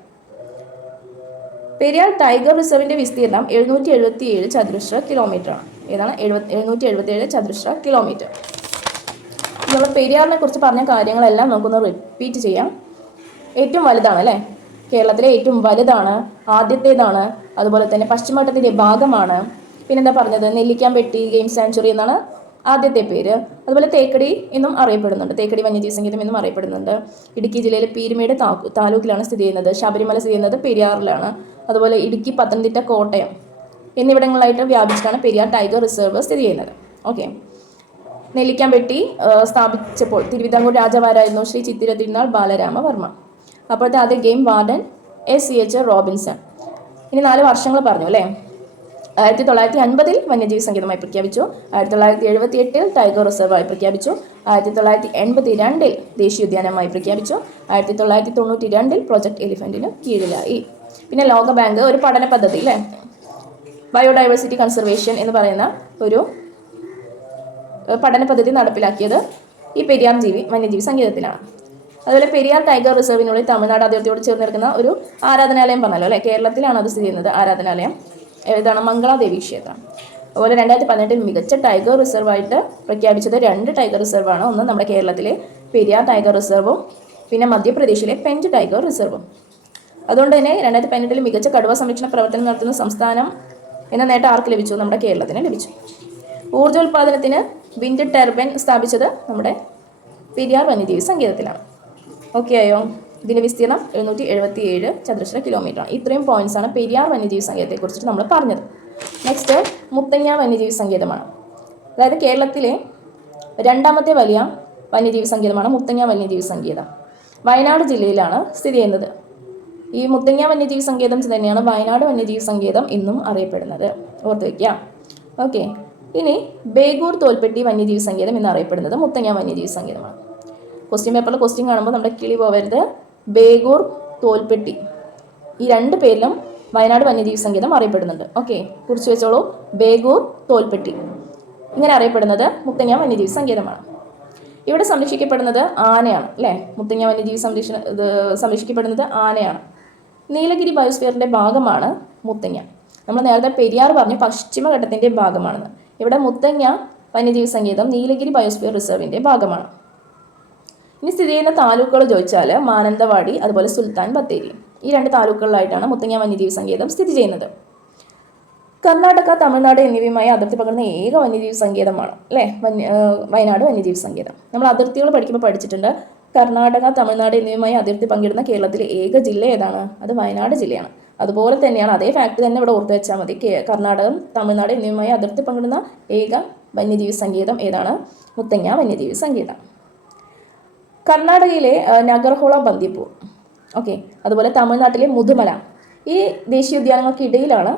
പെരിയാർ ടൈഗർ റിസർവിന്റെ വിസ്തീർണം 777 ചതുരശ്ര കിലോമീറ്റർ ആണ്. ഏതാണ്? 777 ചതുരശ്ര കിലോമീറ്റർ. നമ്മൾ പെരിയാറിനെ കുറിച്ച് പറഞ്ഞ കാര്യങ്ങളെല്ലാം നമുക്കൊന്ന് റിപ്പീറ്റ് ചെയ്യാം. ഏറ്റവും വലുതാണ് അല്ലേ, കേരളത്തിലെ ഏറ്റവും വലുതാണ്, ആദ്യത്തേതാണ്, അതുപോലെ തന്നെ പശ്ചിമഘട്ടത്തിൻ്റെ ഭാഗമാണ്. പിന്നെന്താ പറഞ്ഞത്? നെല്ലിക്കാംപെട്ടി ഗെയിം സാങ്ച്വറി എന്നാണ് ആദ്യത്തെ പേര്. അതുപോലെ തേക്കടി എന്നും അറിയപ്പെടുന്നുണ്ട്, തേക്കടി വന്യജീവി സങ്കേതം എന്നും അറിയപ്പെടുന്നുണ്ട്. ഇടുക്കി ജില്ലയിലെ പീരുമേട് താലൂക്കിലാണ് സ്ഥിതി ചെയ്യുന്നത്. ശബരിമല സ്ഥിതി ചെയ്യുന്നത് പെരിയാറിലാണ്. അതുപോലെ ഇടുക്കി, പത്തനംതിട്ട, കോട്ടയം എന്നിവിടങ്ങളിലായിട്ട് വ്യാപിച്ചിട്ടാണ് പെരിയാർ ടൈഗർ റിസർവ് സ്ഥിതി ചെയ്യുന്നത്. ഓക്കെ, നെല്ലിക്കാംപെട്ടി സ്ഥാപിച്ചപ്പോൾ തിരുവിതാംകൂർ രാജാവാരായിരുന്നു? ശ്രീ ചിത്തിര തിരുനാൾ ബാലരാമവർമ്മ. അപ്പോഴത്തെ ആദ്യ ഗെയിം വാർഡൻ SCH റോബിൻസൺ. ഇനി 4 വർഷങ്ങൾ പറഞ്ഞു അല്ലേ. 1950 വന്യജീവി സങ്കേതമായി പ്രഖ്യാപിച്ചു. 1978 ടൈഗർ റിസർവായി പ്രഖ്യാപിച്ചു. 1982 ദേശീയോദ്യാനമായി പ്രഖ്യാപിച്ചു. 1992 പ്രോജക്റ്റ് എലിഫന്റിന് കീഴിലായി. പിന്നെ ലോകബാങ്ക് ഒരു പഠന പദ്ധതി അല്ലേ, ബയോഡൈവേഴ്സിറ്റി കൺസർവേഷൻ എന്ന് പറയുന്ന ഒരു പഠന പദ്ധതി നടപ്പിലാക്കിയത് ഈ പെരിയാർ വന്യജീവി സങ്കേതത്തിലാണ്. അതുപോലെ പെരിയാർ ടൈഗർ റിസർവിനുള്ളിൽ തമിഴ്നാട് അതിർത്തിയോട് ചേർന്ന് നിൽക്കുന്ന ഒരു ആരാധനാലയം പറഞ്ഞല്ലോ അല്ലേ, കേരളത്തിലാണ് അത് സ്ഥിതി ചെയ്യുന്നത്. ആരാധനാലയം ഏതാണ്? മംഗളാദേവി ക്ഷേത്രം. അതുപോലെ 2018 മികച്ച ടൈഗർ റിസർവായിട്ട് പ്രഖ്യാപിച്ചത് 2 ടൈഗർ റിസർവാണ്. ഒന്ന് നമ്മുടെ കേരളത്തിലെ പെരിയാർ ടൈഗർ റിസർവും പിന്നെ മധ്യപ്രദേശിലെ പെഞ്ച് ടൈഗർ റിസർവും. അതുകൊണ്ട് തന്നെ 2018 മികച്ച കടുവ സംരക്ഷണ പ്രവർത്തനം നടത്തുന്ന സംസ്ഥാനം എന്ന നേട്ടം ആർക്ക് ലഭിച്ചു? നമ്മുടെ കേരളത്തിന് ലഭിച്ചു. ഊർജ്ജോൽപാദനത്തിന് വിൻഡ് ടർബൈൻ സ്ഥാപിച്ചത് നമ്മുടെ പെരിയാർ വന്യജീവി സങ്കേതത്തിലാണ്. ഓക്കെ ആയോ? ഇതിൻ്റെ വിസ്തീർണം 777 ചതുരശ്ര കിലോമീറ്ററാണ്. ഇത്രയും പോയിന്റ്സാണ് പെരിയാർ വന്യജീവി സങ്കേതത്തെക്കുറിച്ചിട്ട് നമ്മൾ പറഞ്ഞത്. നെക്സ്റ്റ് മുത്തങ്ങ വന്യജീവി സങ്കേതമാണ്. അതായത് കേരളത്തിലെ രണ്ടാമത്തെ വലിയ വന്യജീവി സങ്കേതമാണ് മുത്തങ്ങ വന്യജീവി സങ്കേതം. വയനാട് ജില്ലയിലാണ് സ്ഥിതി ചെയ്യുന്നത്. ഈ മുത്തങ്ങ വന്യജീവി സങ്കേതം തന്നെയാണ് വയനാട് വന്യജീവി സങ്കേതം എന്നും അറിയപ്പെടുന്നത്. ഓർത്ത് വയ്ക്കാം. ഓക്കെ. ഇനി ബേഗൂർ തോൽപ്പെട്ടി വന്യജീവി സങ്കേതം എന്നറിയപ്പെടുന്നത് മുത്തങ്ങ വന്യജീവി സങ്കേതമാണ്. ക്വസ്റ്റ്യൻ പേപ്പറിൽ ക്വസ്റ്റ്യൻ കാണുമ്പോൾ നമ്മുടെ കിളി പോവരുത്. ബേഗൂർ, തോൽപ്പെട്ടി ഈ രണ്ട് പേരിലും വയനാട് വന്യജീവി സങ്കേതം അറിയപ്പെടുന്നുണ്ട്. ഓക്കെ, കുറിച്ച് വെച്ചോളൂ. ബേഗൂർ, തോൽപ്പെട്ടി ഇങ്ങനെ അറിയപ്പെടുന്നത് മുത്തങ്ങ വന്യജീവി സങ്കേതമാണ്. ഇവിടെ സംരക്ഷിക്കപ്പെടുന്നത് ആനയാണ് അല്ലേ? മുത്തങ്ങ വന്യജീവി സംരക്ഷിക്കപ്പെടുന്നത് ആനയാണ്. നീലഗിരി ബയോസ്ഫിയറിൻ്റെ ഭാഗമാണ് മുത്തങ്ങ. നമ്മൾ നേരത്തെ പെരിയാർ പറഞ്ഞു പശ്ചിമഘട്ടത്തിൻ്റെ ഭാഗമാണെന്ന്. ഇവിടെ മുത്തങ്ങ വന്യജീവി സങ്കേതം നീലഗിരി ബയോസ്ഫിയർ റിസർവിൻ്റെ ഭാഗമാണ്. ഇനി സ്ഥിതി ചെയ്യുന്ന താലൂക്കുകൾ ചോദിച്ചാൽ മാനന്തവാടി, അതുപോലെ സുൽത്താൻ ബത്തേരി ഈ രണ്ട് താലൂക്കുകളിലായിട്ടാണ് മുത്തങ്ങ വന്യജീവി സങ്കേതം സ്ഥിതി ചെയ്യുന്നത്. കർണാടക, തമിഴ്നാട് എന്നിവയുമായി അതിർത്തി പങ്കിടുന്ന ഏക വന്യജീവി സങ്കേതമാണ് അല്ലേ വയനാട് വന്യജീവി സങ്കേതം. നമ്മൾ അതിർത്തികൾ പഠിക്കുമ്പോൾ പഠിച്ചിട്ടുണ്ട്. കർണാടക, തമിഴ്നാട് എന്നിവയുമായി അതിർത്തി പങ്കിടുന്ന കേരളത്തിലെ ഏക ജില്ല ഏതാണ്? അത് വയനാട് ജില്ലയാണ്. അതുപോലെ തന്നെയാണ്, അതേ ഫാക്ട് തന്നെ ഇവിടെ ഓർത്ത് വെച്ചാൽ മതി. കർണാടകം, തമിഴ്നാട് എന്നിവയുമായി അതിർത്തി പങ്കിടുന്ന ഏക വന്യജീവി സങ്കേതം ഏതാണ്? മുത്തങ്ങ വന്യജീവി സങ്കേതം. കർണാടകയിലെ നഗർഹോള, ബന്ദിപ്പൂർ. ഓക്കെ, അതുപോലെ തമിഴ്നാട്ടിലെ മുതുമല. ഈ ദേശീയോദ്യാനങ്ങൾക്കിടയിലാണ്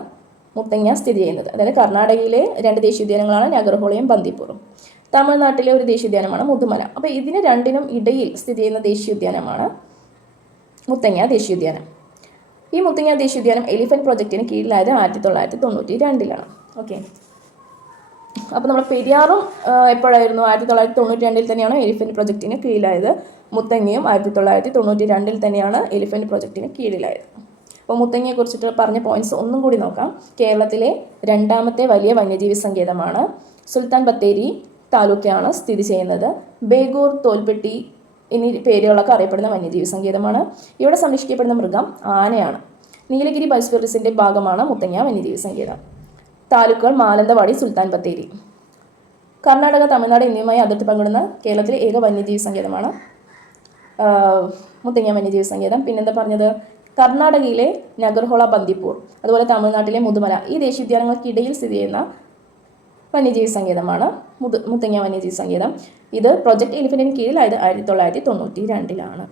മുത്തങ്ങ സ്ഥിതി ചെയ്യുന്നത്. അതായത് കർണാടകയിലെ രണ്ട് ദേശീയോദ്യാനങ്ങളാണ് നഗർഹോളയും ബന്ദിപ്പൂറും. തമിഴ്നാട്ടിലെ ഒരു ദേശീയോദ്യാനമാണ് മുതുമല. അപ്പോൾ ഇതിന് രണ്ടിനും ഇടയിൽ സ്ഥിതി ചെയ്യുന്ന ദേശീയോദ്യാനമാണ് മുത്തങ്ങ ദേശീയോദ്യാനം. ഈ മുത്തങ്ങ ദേശീയോദ്യാനം എലിഫന്റ് പ്രോജക്റ്റിന് കീഴിലായത് 1992. ഓക്കെ, അപ്പോൾ നമ്മൾ പെരിയാറും എപ്പോഴായിരുന്നു? 1992 തന്നെയാണ് എലിഫന്റ് പ്രോജക്റ്റിന് കീഴിലായത്. മുത്തങ്ങയും 1992 തന്നെയാണ് എലിഫന്റ് പ്രോജക്റ്റിന് കീഴിലായത്. അപ്പോൾ മുത്തങ്ങയെക്കുറിച്ചിട്ട് പറഞ്ഞ പോയിന്റ്സ് ഒന്നും കൂടി നോക്കാം. കേരളത്തിലെ രണ്ടാമത്തെ വലിയ വന്യജീവി സങ്കേതമാണ്. സുൽത്താൻ ബത്തേരി താലൂക്കിലാണ് സ്ഥിതി ചെയ്യുന്നത്. ബേഗൂർ, തോൽപ്പെട്ടി എന്നീ പേരുകളൊക്കെ അറിയപ്പെടുന്ന വന്യജീവി സങ്കേതമാണ്. ഇവിടെ സംരക്ഷിക്കപ്പെടുന്ന മൃഗം ആനയാണ്. നീലഗിരി ബയോസ്ഫിയറിന്റെ ഭാഗമാണ് മുത്തങ്ങ വന്യജീവി സങ്കേതം. താലൂക്കുകൾ മാനന്തവാടി, സുൽത്താൻ ബത്തേരി. കർണാടക, തമിഴ്നാട് എന്നിവയുമായി അതിർത്തി പങ്കിടുന്ന കേരളത്തിലെ ഏക വന്യജീവി സങ്കേതമാണ് മുത്തങ്ങ വന്യജീവി സങ്കേതം. പിന്നെന്താ പറഞ്ഞത്? കർണാടകയിലെ നഗർഹോള, ബന്ദിപ്പൂർ, അതുപോലെ തമിഴ്നാട്ടിലെ മുതുമല ഈ ദേശീയോദ്യാനങ്ങൾക്കിടയിൽ സ്ഥിതി ചെയ്യുന്ന വന്യജീവി സങ്കേതമാണ് മുത്തങ്ങ വന്യജീവി സങ്കേതം. ഇത് പ്രൊജക്ട് എലിഫന്റിന് കീഴിലായത് 1992.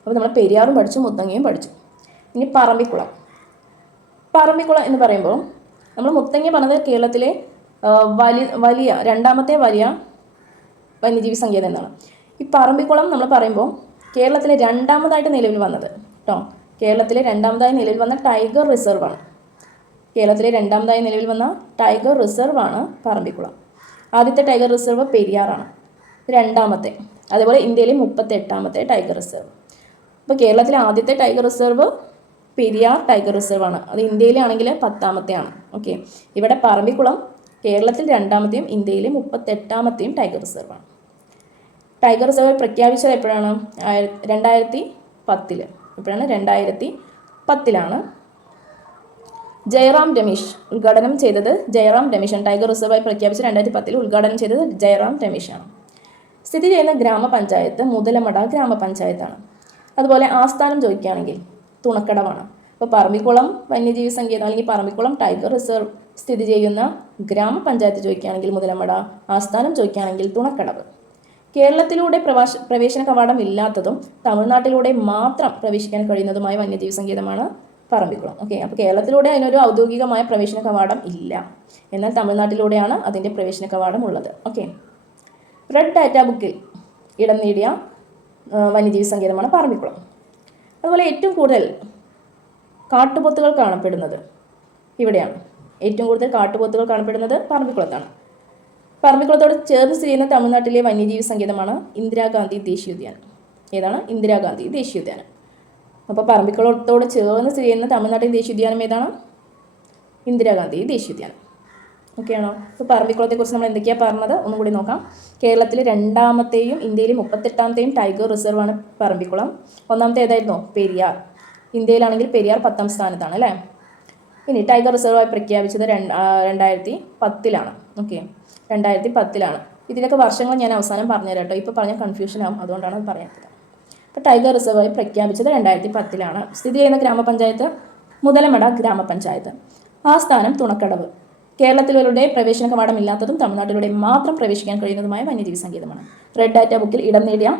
അപ്പോൾ നമ്മൾ പെരിയാറും പഠിച്ചു, മുത്തങ്ങയും പഠിച്ചു. ഇനി പറമ്പിക്കുളം. പറമ്പിക്കുളം എന്ന് പറയുമ്പോൾ നമ്മൾ മുത്തങ്ങ പറഞ്ഞത് കേരളത്തിലെ വലിയ രണ്ടാമത്തെ വലിയ വന്യജീവി സങ്കേതം എന്നാണ്. ഈ പറമ്പിക്കുളം നമ്മൾ പറയുമ്പോൾ കേരളത്തിലെ രണ്ടാമതായിട്ട് നിലവിൽ വന്നത് കേട്ടോ. കേരളത്തിലെ രണ്ടാമതായി നിലവിൽ വന്ന ടൈഗർ റിസർവാണ്. കേരളത്തിലെ രണ്ടാമതായി നിലവിൽ വന്ന ടൈഗർ റിസർവാണ് പറമ്പിക്കുളം. ആദ്യത്തെ ടൈഗർ റിസർവ് പെരിയാറാണ്, രണ്ടാമത്തെ. അതേപോലെ ഇന്ത്യയിലെ 38ാമത്തെ ടൈഗർ റിസർവ്. അപ്പോൾ കേരളത്തിലെ ആദ്യത്തെ ടൈഗർ റിസർവ് പെരിയാർ ടൈഗർ റിസർവാണ്. അത് ഇന്ത്യയിലെ ആണെങ്കിൽ 10ാമത്തെയാണ്. ഓക്കെ, ഇവിടെ പറമ്പിക്കുളം കേരളത്തിൽ രണ്ടാമത്തെയും ഇന്ത്യയിലെ 38ാമത്തെയും ടൈഗർ റിസർവാണ്. ടൈഗർ റിസർവ് പ്രഖ്യാപിച്ചത് എപ്പോഴാണ്? 2010. എപ്പോഴാണ്? 2010. ജയറാം രമേശ് ഉദ്ഘാടനം ചെയ്തത്. ജയറാം രമേശാണ് ടൈഗർ റിസർവായി പ്രഖ്യാപിച്ച് 2010 ഉദ്ഘാടനം ചെയ്തത് ജയറാം രമേശാണ്. സ്ഥിതി ചെയ്യുന്ന ഗ്രാമപഞ്ചായത്ത് മുതലമട ഗ്രാമപഞ്ചായത്താണ്. അതുപോലെ ആസ്ഥാനം ചോദിക്കുകയാണെങ്കിൽ തുണക്കടവാണ്. അപ്പോൾ പറമ്പിക്കുളം വന്യജീവി സങ്കേതം അല്ലെങ്കിൽ പറമ്പിക്കുളം ടൈഗർ റിസർവ് സ്ഥിതി ചെയ്യുന്ന ഗ്രാമപഞ്ചായത്ത് ചോദിക്കുകയാണെങ്കിൽ മുതലമട, ആസ്ഥാനം ചോദിക്കുകയാണെങ്കിൽ തുണക്കടവ്. കേരളത്തിലൂടെ പ്രവേശന കവാടം ഇല്ലാത്തതും തമിഴ്നാട്ടിലൂടെ മാത്രം പ്രവേശിക്കാൻ കഴിയുന്നതുമായ വന്യജീവി സങ്കേതമാണ് പറമ്പിക്കുളം. ഓക്കെ, അപ്പോൾ കേരളത്തിലൂടെ അതിനൊരു ഔദ്യോഗികമായ പ്രവേശന കവാടം ഇല്ല, എന്നാൽ തമിഴ്നാട്ടിലൂടെയാണ് അതിൻ്റെ പ്രവേശന കവാടം ഉള്ളത്. ഓക്കെ, റെഡ് ഡാറ്റ ബുക്കിൽ ഇടം നേടിയ വന്യജീവി സങ്കേതമാണ് പറമ്പിക്കുളം. അതുപോലെ ഏറ്റവും കൂടുതൽ കാട്ടുപോത്തുകൾ കാണപ്പെടുന്നത് ഇവിടെയാണ്. ഏറ്റവും കൂടുതൽ കാട്ടുപോത്തുകൾ കാണപ്പെടുന്നത് പറമ്പിക്കുളത്താണ്. പറമ്പിക്കുളത്തോട് ചേർന്ന് സ്ഥിതി ചെയ്യുന്ന തമിഴ്നാട്ടിലെ വന്യജീവി സങ്കേതമാണ് ഇന്ദിരാഗാന്ധി ദേശീയോദ്യാനം. ഏതാണ്? ഇന്ദിരാഗാന്ധി ദേശീയോദ്യാനം. അപ്പോൾ പറമ്പിക്കുളത്തോട് ചേർന്ന് സ്ഥിതി ചെയ്യുന്ന തമിഴ്നാട്ടിലെ ദേശീയോദ്യാനം ഏതാണ്? ഇന്ദിരാഗാന്ധി ദേശീയോദ്യാനം. ഓക്കെയാണോ? ഇപ്പോൾ പറമ്പിക്കുളത്തെക്കുറിച്ച് നമ്മൾ എന്തൊക്കെയാണ് പറഞ്ഞത് ഒന്നും കൂടി നോക്കാം. കേരളത്തിലെ 2ാമത്തെയും ഇന്ത്യയിലെ 38ാമത്തെയും ടൈഗർ റിസർവാണ് പറമ്പിക്കുളം. ഒന്നാമത്തെ ഏതായിരുന്നു? പെരിയാർ. ഇന്ത്യയിലാണെങ്കിൽ പെരിയാർ 10ാം സ്ഥാനത്താണ് അല്ലേ. ഇനി ടൈഗർ റിസർവായി പ്രഖ്യാപിച്ചത് 2010 ഓക്കെ, 2010. ഇതിലൊക്കെ വർഷങ്ങൾ ഞാൻ അവസാനം പറഞ്ഞുതരാം കേട്ടോ. ഇപ്പോൾ പറഞ്ഞാൽ കൺഫ്യൂഷൻ ആവും, അതുകൊണ്ടാണ് അത് പറയുന്നത്. അപ്പോൾ ടൈഗർ റിസർവായി പ്രഖ്യാപിച്ചത് 2010. സ്ഥിതി ചെയ്യുന്ന ഗ്രാമപഞ്ചായത്ത് മുതലമട ഗ്രാമപഞ്ചായത്ത്. ആസ്ഥാനം തുണക്കടവ്. കേരളത്തിലൂടെ പ്രവേശന കവാടമില്ലാത്തതും തമിഴ്നാട്ടിലൂടെ മാത്രം പ്രവേശിക്കാൻ കഴിയുന്നതുമായ വന്യജീവി സങ്കേതമാണ്. റെഡ് ഡാറ്റ ബുക്കിൽ ഇടം നേടിയ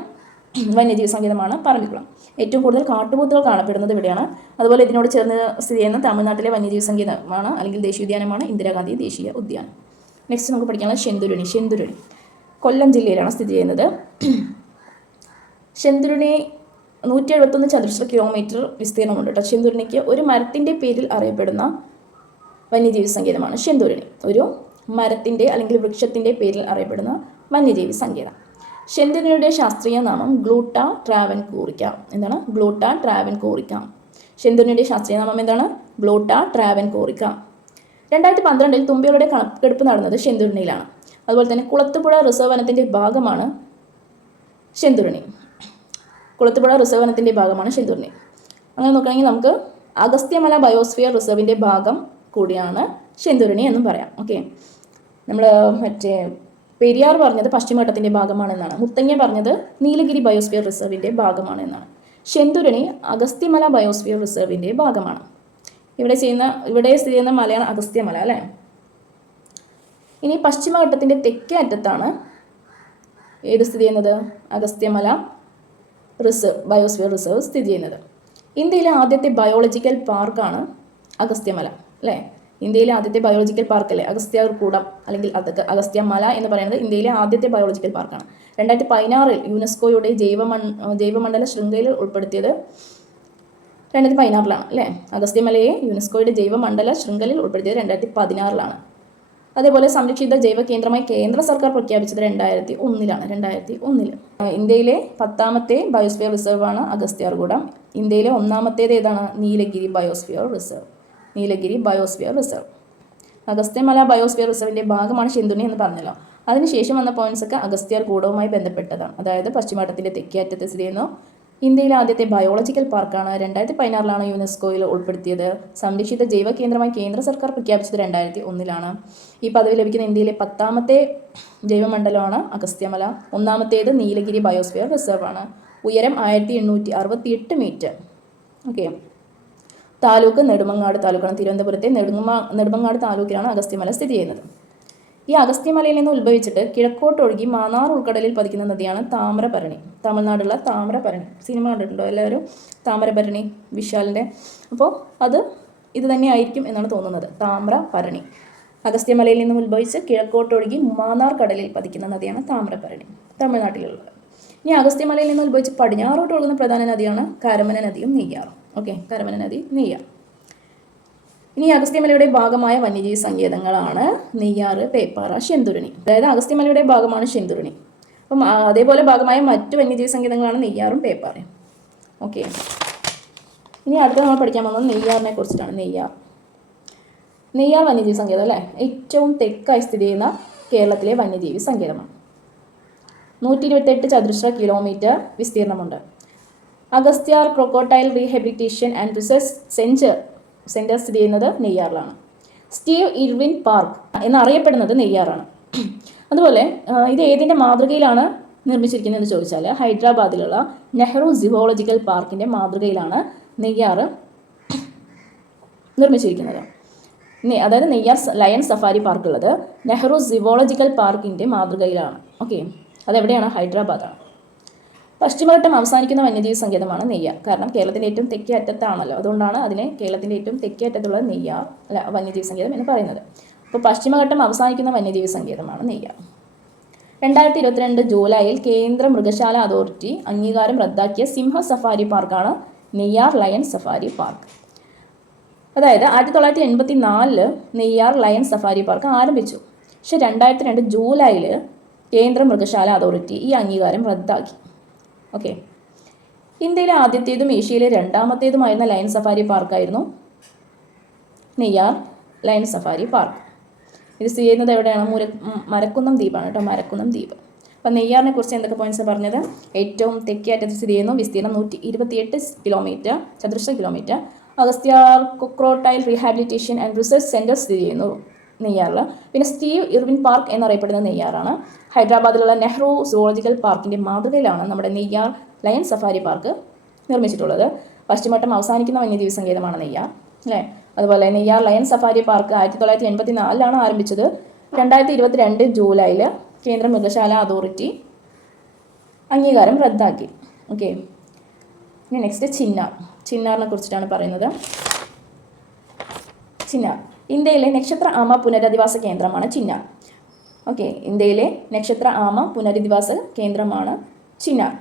വന്യജീവി സങ്കേതമാണ് പറമ്പിക്കുളം. ഏറ്റവും കൂടുതൽ കാട്ടുപോത്തുകൾ കാണപ്പെടുന്നത് ഇവിടെയാണ്. അതുപോലെ ഇതിനോട് ചേർന്ന് സ്ഥിതി ചെയ്യുന്ന തമിഴ്നാട്ടിലെ വന്യജീവി സങ്കേതമാണ് അല്ലെങ്കിൽ ദേശീയോദ്യാനമാണ് ഇന്ദിരാഗാന്ധി ദേശീയ ഉദ്യാനം. നെക്സ്റ്റ് നമുക്ക് പഠിക്കാനുള്ളത് ശെന്തുരുണി. ശെന്തുരുണി കൊല്ലം ജില്ലയിലാണ് സ്ഥിതി ചെയ്യുന്നത്. ശെന്തുരുണി 171 ചതുരശ്ര കിലോമീറ്റർ വിസ്തീർണമുണ്ട് കേട്ടോ. ശെന്തുരുണിക്ക് ഒരു മരത്തിൻ്റെ പേരിൽ അറിയപ്പെടുന്ന വന്യജീവി സങ്കേതമാണ് ശെന്തുരുണി. ഒരു മരത്തിൻ്റെ അല്ലെങ്കിൽ വൃക്ഷത്തിൻ്റെ പേരിൽ അറിയപ്പെടുന്ന വന്യജീവി സങ്കേതം. ശെന്തുരുണിയുടെ ശാസ്ത്രീയ നാമം ഗ്ലൂട്ട ട്രാവൻകൂറിക്ക. എന്താണ്? ഗ്ലൂട്ട ട്രാവൻകൂറിക്ക. ശെന്തുരുണിയുടെ ശാസ്ത്രീയ നാമം എന്താണ്? ഗ്ലൂട്ട ട്രാവൻകൂറിക്ക. 2012 തുമ്പികളുടെ കണക്കെടുപ്പ് നടന്നത് ശെന്തുരുണിയിലാണ്. അതുപോലെ തന്നെ കുളത്തുപുഴ റിസർവ് വനത്തിൻ്റെ ഭാഗമാണ് ശെന്തുരുണി. കുളത്തുപുഴ റിസർവ് വനത്തിൻ്റെ ഭാഗമാണ് ശെന്തുരുണി. അങ്ങനെ നോക്കുകയാണെങ്കിൽ നമുക്ക് അഗസ്ത്യമല ബയോസ്ഫിയർ റിസർവിൻ്റെ ഭാഗം കൂടിയാണ് ശെന്തുരുണി എന്നും പറയാം. ഓക്കെ, നമ്മൾ പെരിയാർ പറഞ്ഞത് പശ്ചിമഘട്ടത്തിൻ്റെ ഭാഗമാണെന്നാണ്. മുത്തങ്ങ പറഞ്ഞത് നീലഗിരി ബയോസ്ഫിയർ റിസർവിൻ്റെ ഭാഗമാണ് എന്നാണ്. ശെന്തുരുണി അഗസ്ത്യമല ബയോസ്ഫിയർ റിസർവിൻ്റെ ഭാഗമാണ്. ഇവിടെ സ്ഥിതി ചെയ്യുന്ന മലയാണ് അഗസ്ത്യമല അല്ലേ. ഇനി പശ്ചിമഘട്ടത്തിൻ്റെ തെക്കേ അറ്റത്താണ് ഏത് സ്ഥിതി ചെയ്യുന്നത്? അഗസ്ത്യമല ബയോസ്ഫിയർ റിസർവ് സ്ഥിതി ചെയ്യുന്നത്. ഇന്ത്യയിലെ ആദ്യത്തെ ബയോളജിക്കൽ പാർക്കാണ് അഗസ്ത്യമല അല്ലേ. ഇന്ത്യയിലെ ആദ്യത്തെ ബയോളജിക്കൽ പാർക്ക് അല്ലേ അഗസ്ത്യകൂടം അല്ലെങ്കിൽ അഗസ്ത്യമല എന്ന് പറയുന്നത് ഇന്ത്യയിലെ ആദ്യത്തെ ബയോളജിക്കൽ പാർക്കാണ്. 2016 യുനെസ്കോയുടെ ജൈവമണ്ഡല ശൃംഖലയിൽ ഉൾപ്പെടുത്തിയത് 2016 അല്ലേ. അഗസ്ത്യമലയെ യുനെസ്കോയുടെ ജൈവമണ്ഡല ശൃംഖലയിൽ ഉൾപ്പെടുത്തിയത് 2016. അതേപോലെ സംരക്ഷിത ജൈവ കേന്ദ്രമായി കേന്ദ്ര സർക്കാർ പ്രഖ്യാപിച്ചത് 2001. ഇന്ത്യയിലെ 10ാമത്തെ ബയോസ്ഫിയർ റിസർവാണ് അഗസ്ത്യാർകൂടം. ഇന്ത്യയിലെ 1ാമത്തേത് ഏതാണ്? Nilgiri biosphere reserve. Nilgiri biosphere reserve. Agasthyamala biosphere റിസർവിൻ്റെ ഭാഗമാണ് ശെന്തുരുണി എന്ന് പറഞ്ഞല്ലോ. അതിനുശേഷം വന്ന പോയിന്റ്സ് ഒക്കെ അഗസ്ത്യാർകൂടവുമായി ബന്ധപ്പെട്ടതാണ്. അതായത് പശ്ചിമഘട്ടത്തിൻ്റെ തെക്കേ അറ്റത്ത് സ്ഥിതി ചെയ്യുന്നു. ഇന്ത്യയിലെ ആദ്യത്തെ ബയോളജിക്കൽ പാർക്കാണ്. 2016 യുനെസ്കോയിൽ ഉൾപ്പെടുത്തിയത്. സംരക്ഷിത ജൈവ കേന്ദ്രമായി കേന്ദ്ര സർക്കാർ പ്രഖ്യാപിച്ചത് 2001. ഈ പദവി ലഭിക്കുന്ന ഇന്ത്യയിലെ 10ാമത്തെ ജൈവമണ്ഡലമാണ് അഗസ്ത്യമല. 1ാമത്തേത് നീലഗിരി ബയോസ്ഫിയർ റിസർവാണ്. ഉയരം 1868 മീറ്റർ. ഓക്കെ, താലൂക്ക് നെടുമങ്ങാട് താലൂക്കാണ്. തിരുവനന്തപുരത്തെ നെടുമങ്ങാട് താലൂക്കിലാണ് അഗസ്ത്യമല സ്ഥിതി ചെയ്യുന്നത്. ഈ അഗസ്ത്യമലയിൽ നിന്ന് ഉത്ഭവിച്ചിട്ട് കിഴക്കോട്ടൊഴുകി മാന്നാർ ഉൾക്കടലിൽ പതിക്കുന്ന നദിയാണ് താമ്രപരണി. തമിഴ്നാടുള്ള താമ്രപരണി. സിനിമ കണ്ടിട്ടുണ്ടോ എല്ലാവരും? താമ്രപരണി വിശാലിൻ്റെ. അപ്പോൾ ഇത് തന്നെ ആയിരിക്കും എന്നാണ് തോന്നുന്നത്. താമ്രപരണി. അഗസ്ത്യമലയിൽ നിന്നും ഉത്ഭവിച്ച് കിഴക്കോട്ടൊഴുകി മാന്നാർ കടലിൽ പതിക്കുന്ന നദിയാണ് താമ്രപരണി, തമിഴ്നാട്ടിലുള്ളത്. ഇനി അഗസ്ത്യമലയിൽ നിന്ന് ഉത്ഭവിച്ച് പടിഞ്ഞാറോട്ട് ഒഴുകുന്ന പ്രധാന നദിയാണ് കരമന നദിയും നെയ്യാറും. ഓക്കെ, കരമന നദി, നെയ്യാർ. ഇനി അഗസ്ത്യമലയുടെ ഭാഗമായ വന്യജീവി സങ്കേതങ്ങളാണ് നെയ്യാർ, പേപ്പാറ, ശെന്തുരുണി. അതായത് അഗസ്ത്യമലയുടെ ഭാഗമാണ് ശെന്തുരുണി. അപ്പം അതേപോലെ ഭാഗമായ മറ്റു വന്യജീവി സങ്കേതങ്ങളാണ് നെയ്യാറും പേപ്പാറയും. ഓക്കെ, ഇനി അടുത്ത നമ്മൾ പഠിക്കാൻ പോകുന്നത് നെയ്യാറിനെ കുറിച്ചിട്ടാണ്. നെയ്യാർ വന്യജീവി സങ്കേതം അല്ലേ, ഏറ്റവും തെക്കായി സ്ഥിതി ചെയ്യുന്ന കേരളത്തിലെ വന്യജീവി സങ്കേതമാണ്. 128 ചതുരശ്ര കിലോമീറ്റർ വിസ്തീർണമുണ്ട്. Agasthyar crocodile rehabilitation and research centre സ്ഥിതി ചെയ്യുന്നത് നെയ്യാറിലാണ്. സ്റ്റീവ് ഇർവിൻ പാർക്ക് എന്നറിയപ്പെടുന്നത് നെയ്യാറാണ്. അതുപോലെ ഇത് ഏതിൻ്റെ മാതൃകയിലാണ് നിർമ്മിച്ചിരിക്കുന്നതെന്ന് ചോദിച്ചാൽ ഹൈദരാബാദിലുള്ള നെഹ്റു സുവോളജിക്കൽ പാർക്കിൻ്റെ മാതൃകയിലാണ് നെയ്യാർ നിർമ്മിച്ചിരിക്കുന്നത്. അതായത് നെയ്യാർ ലയൺ സഫാരി പാർക്ക് ഉള്ളത് നെഹ്റു സുവോളജിക്കൽ പാർക്കിൻ്റെ മാതൃകയിലാണ്. ഓക്കെ, അതെവിടെയാണ്? ഹൈദരാബാദാണ്. പശ്ചിമഘട്ടം അവസാനിക്കുന്ന വന്യജീവി സങ്കേതമാണ് നെയ്യാർ. കാരണം കേരളത്തിൻ്റെ ഏറ്റവും തെക്കേ അറ്റത്താണല്ലോ, അതുകൊണ്ടാണ് അതിനെ കേരളത്തിൻ്റെ ഏറ്റവും തെക്കേ അറ്റത്തുള്ള നെയ്യാർ വന്യജീവി സങ്കേതം എന്ന് പറയുന്നത്. അപ്പോൾ പശ്ചിമഘട്ടം അവസാനിക്കുന്ന വന്യജീവി സങ്കേതമാണ് നെയ്യാർ. 2022 ജൂലൈയിൽ കേന്ദ്ര മൃഗശാല അതോറിറ്റി അംഗീകാരം റദ്ദാക്കിയ സിംഹ സഫാരി പാർക്കാണ് നെയ്യാർ ലയൺ സഫാരി പാർക്ക്. അതായത് 1984 നെയ്യാർ ലയൺ സഫാരി പാർക്ക് ആരംഭിച്ചു. പക്ഷേ 2002 ജൂലൈയിൽ കേന്ദ്ര മൃഗശാല അതോറിറ്റി ഈ അംഗീകാരം റദ്ദാക്കി. ഓക്കെ, ഇന്ത്യയിലെ ആദ്യത്തേതും ഏഷ്യയിലെ 2ാമത്തേതുമായിരുന്ന ലയൺ സഫാരി പാർക്കായിരുന്നു നെയ്യാർ ലയൺ സഫാരി പാർക്ക്. ഇത് സ്ഥിതി ചെയ്യുന്നത് എവിടെയാണ്? മരക്കുന്നം ദ്വീപാണ് കേട്ടോ, മരക്കുന്നം ദ്വീപ്. അപ്പം നെയ്യാറിനെ കുറിച്ച് എന്തൊക്കെ പോയിന്റ്സ് പറഞ്ഞത്? ഏറ്റവും തെക്കേ അറ്റത്ത് സ്ഥിതി ചെയ്യുന്നു, വിസ്തീർണം 128 കിലോമീറ്റർ, ചതുരശ്ര kilometre. Agasthyar crocodile rehabilitation and research centre സ്ഥിതി ചെയ്യുന്നു നെയ്യാറിൽ. പിന്നെ സ്റ്റീവ് ഇർവിൻ പാർക്ക് എന്നറിയപ്പെടുന്ന നെയ്യാറാണ്. ഹൈദരാബാദിലുള്ള നെഹ്റു സുവോളജിക്കൽ പാർക്കിൻ്റെ മാതൃകയിലാണ് നമ്മുടെ നെയ്യാർ ലയൺ സഫാരി പാർക്ക് നിർമ്മിച്ചിട്ടുള്ളത്. പശ്ചിമഘട്ടം അവസാനിക്കുന്ന വന്യജീവി സങ്കേതമാണ് നെയ്യാർ, അല്ലേ? അതുപോലെ നെയ്യാർ ലയൺ സഫാരി പാർക്ക് 1984 ആരംഭിച്ചത്. 2022 ജൂലൈയിൽ കേന്ദ്ര മൃഗശാല അതോറിറ്റി അംഗീകാരം റദ്ദാക്കി. ഓക്കെ, ഇനി നെക്സ്റ്റ് ചിന്നാറിനെ കുറിച്ചിട്ടാണ് പറയുന്നത്. ചിന്നാർ ഇന്ത്യയിലെ നക്ഷത്ര ആമ പുനരധിവാസ കേന്ദ്രമാണ് ചിന്നാർ. ഓക്കെ, ഇന്ത്യയിലെ നക്ഷത്ര ആമ പുനരധിവാസ കേന്ദ്രമാണ് ചിന്നാർ.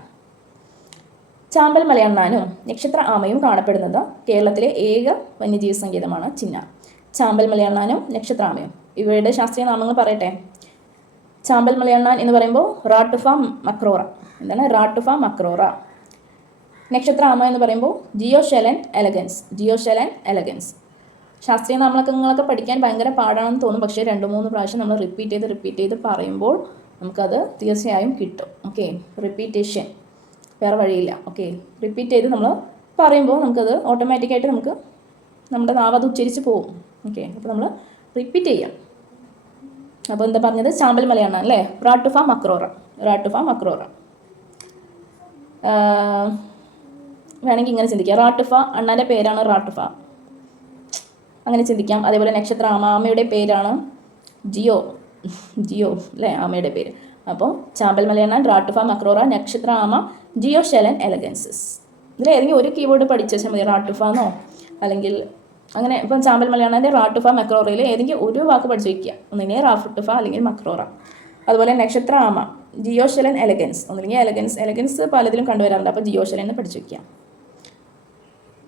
ചാമ്പൽ മലയണ്ണാനും നക്ഷത്ര ആമയും കാണപ്പെടുന്നത് കേരളത്തിലെ ഏക വന്യജീവി സങ്കേതമാണ് ചിന്നാർ. ചാമ്പൽ മലയണ്ണാനും നക്ഷത്ര ആമയും, ഇവയുടെ ശാസ്ത്രീയ നാമങ്ങൾ പറയട്ടെ. ചാമ്പൽ മലയണ്ണാൻ എന്ന് പറയുമ്പോൾ റാട്ടുഫ മക്രോറ. എന്താണ് റാട്ടുഫ മക്രോറ? നക്ഷത്ര ആമ എന്ന് പറയുമ്പോൾ ജിയോഷെലൻ എലഗൻസ്. ശാസ്ത്രീയ നാമങ്ങളൊക്കെ പഠിക്കാൻ ഭയങ്കര പാടാണെന്ന് തോന്നും, പക്ഷേ 2-3 പ്രാവശ്യം നമ്മൾ റിപ്പീറ്റ് ചെയ്ത് പറയുമ്പോൾ നമുക്കത് തീർച്ചയായും കിട്ടും. ഓക്കെ, റിപ്പീറ്റേഷൻ, വേറെ വഴിയില്ല. ഓക്കെ, റിപ്പീറ്റ് ചെയ്ത് നമ്മൾ പറയുമ്പോൾ നമുക്കത് ഓട്ടോമാറ്റിക്കായിട്ട് നമ്മുടെ നാവ് അത് ഉച്ചരിച്ച് പോകും. ഓക്കെ, അപ്പോൾ നമ്മൾ റിപ്പീറ്റ് ചെയ്യാം. അപ്പോൾ എന്താ പറഞ്ഞത്? ചാമ്പൽ മലയണ്ണാൻ അല്ലേ? റാട്ടുഫ മക്രോറ. വേണമെങ്കിൽ ഇങ്ങനെ ചിന്തിക്കാം, റാട്ടുഫ അണ്ണാൻ്റെ പേരാണ് റാട്ടുഫ, അങ്ങനെ ചിന്തിക്കാം. അതേപോലെ നക്ഷത്ര ആമയുടെ പേരാണ് ജിയോ അല്ലേ, ആമയുടെ പേര്. അപ്പോൾ ചാമ്പൽ മലയണ്ണാൻ, റാട്ടുഫ മക്രോറ, നക്ഷത്ര ആമ, ജിയോഷെലൻ എലഗൻസസ്. ഇതിൽ ഏതെങ്കിലും ഒരു കീവേഡ് പഠിച്ചു വെച്ചാൽ മതി, റാട്ടുഫ എന്നോ അല്ലെങ്കിൽ അങ്ങനെ. ഇപ്പം ചാമ്പൽ മലയണ്ണാൻ്റെ റാട്ടുഫ മക്രോറയിൽ ഏതെങ്കിലും ഒരു വാക്ക് പഠിച്ചു വയ്ക്കുക, ഒന്നിനെ റാട്ടുഫ അല്ലെങ്കിൽ മക്രോറ. അതുപോലെ നക്ഷത്ര ആമ, ജിയോഷെലൻ എലഗൻസ്, ഒന്നില്ലെങ്കിൽ എലഗൻസ് പലതിലും കണ്ടുവരാറുണ്ട്, അപ്പോൾ ജിയോഷെലൻ എന്ന് പഠിച്ചു വയ്ക്കുക.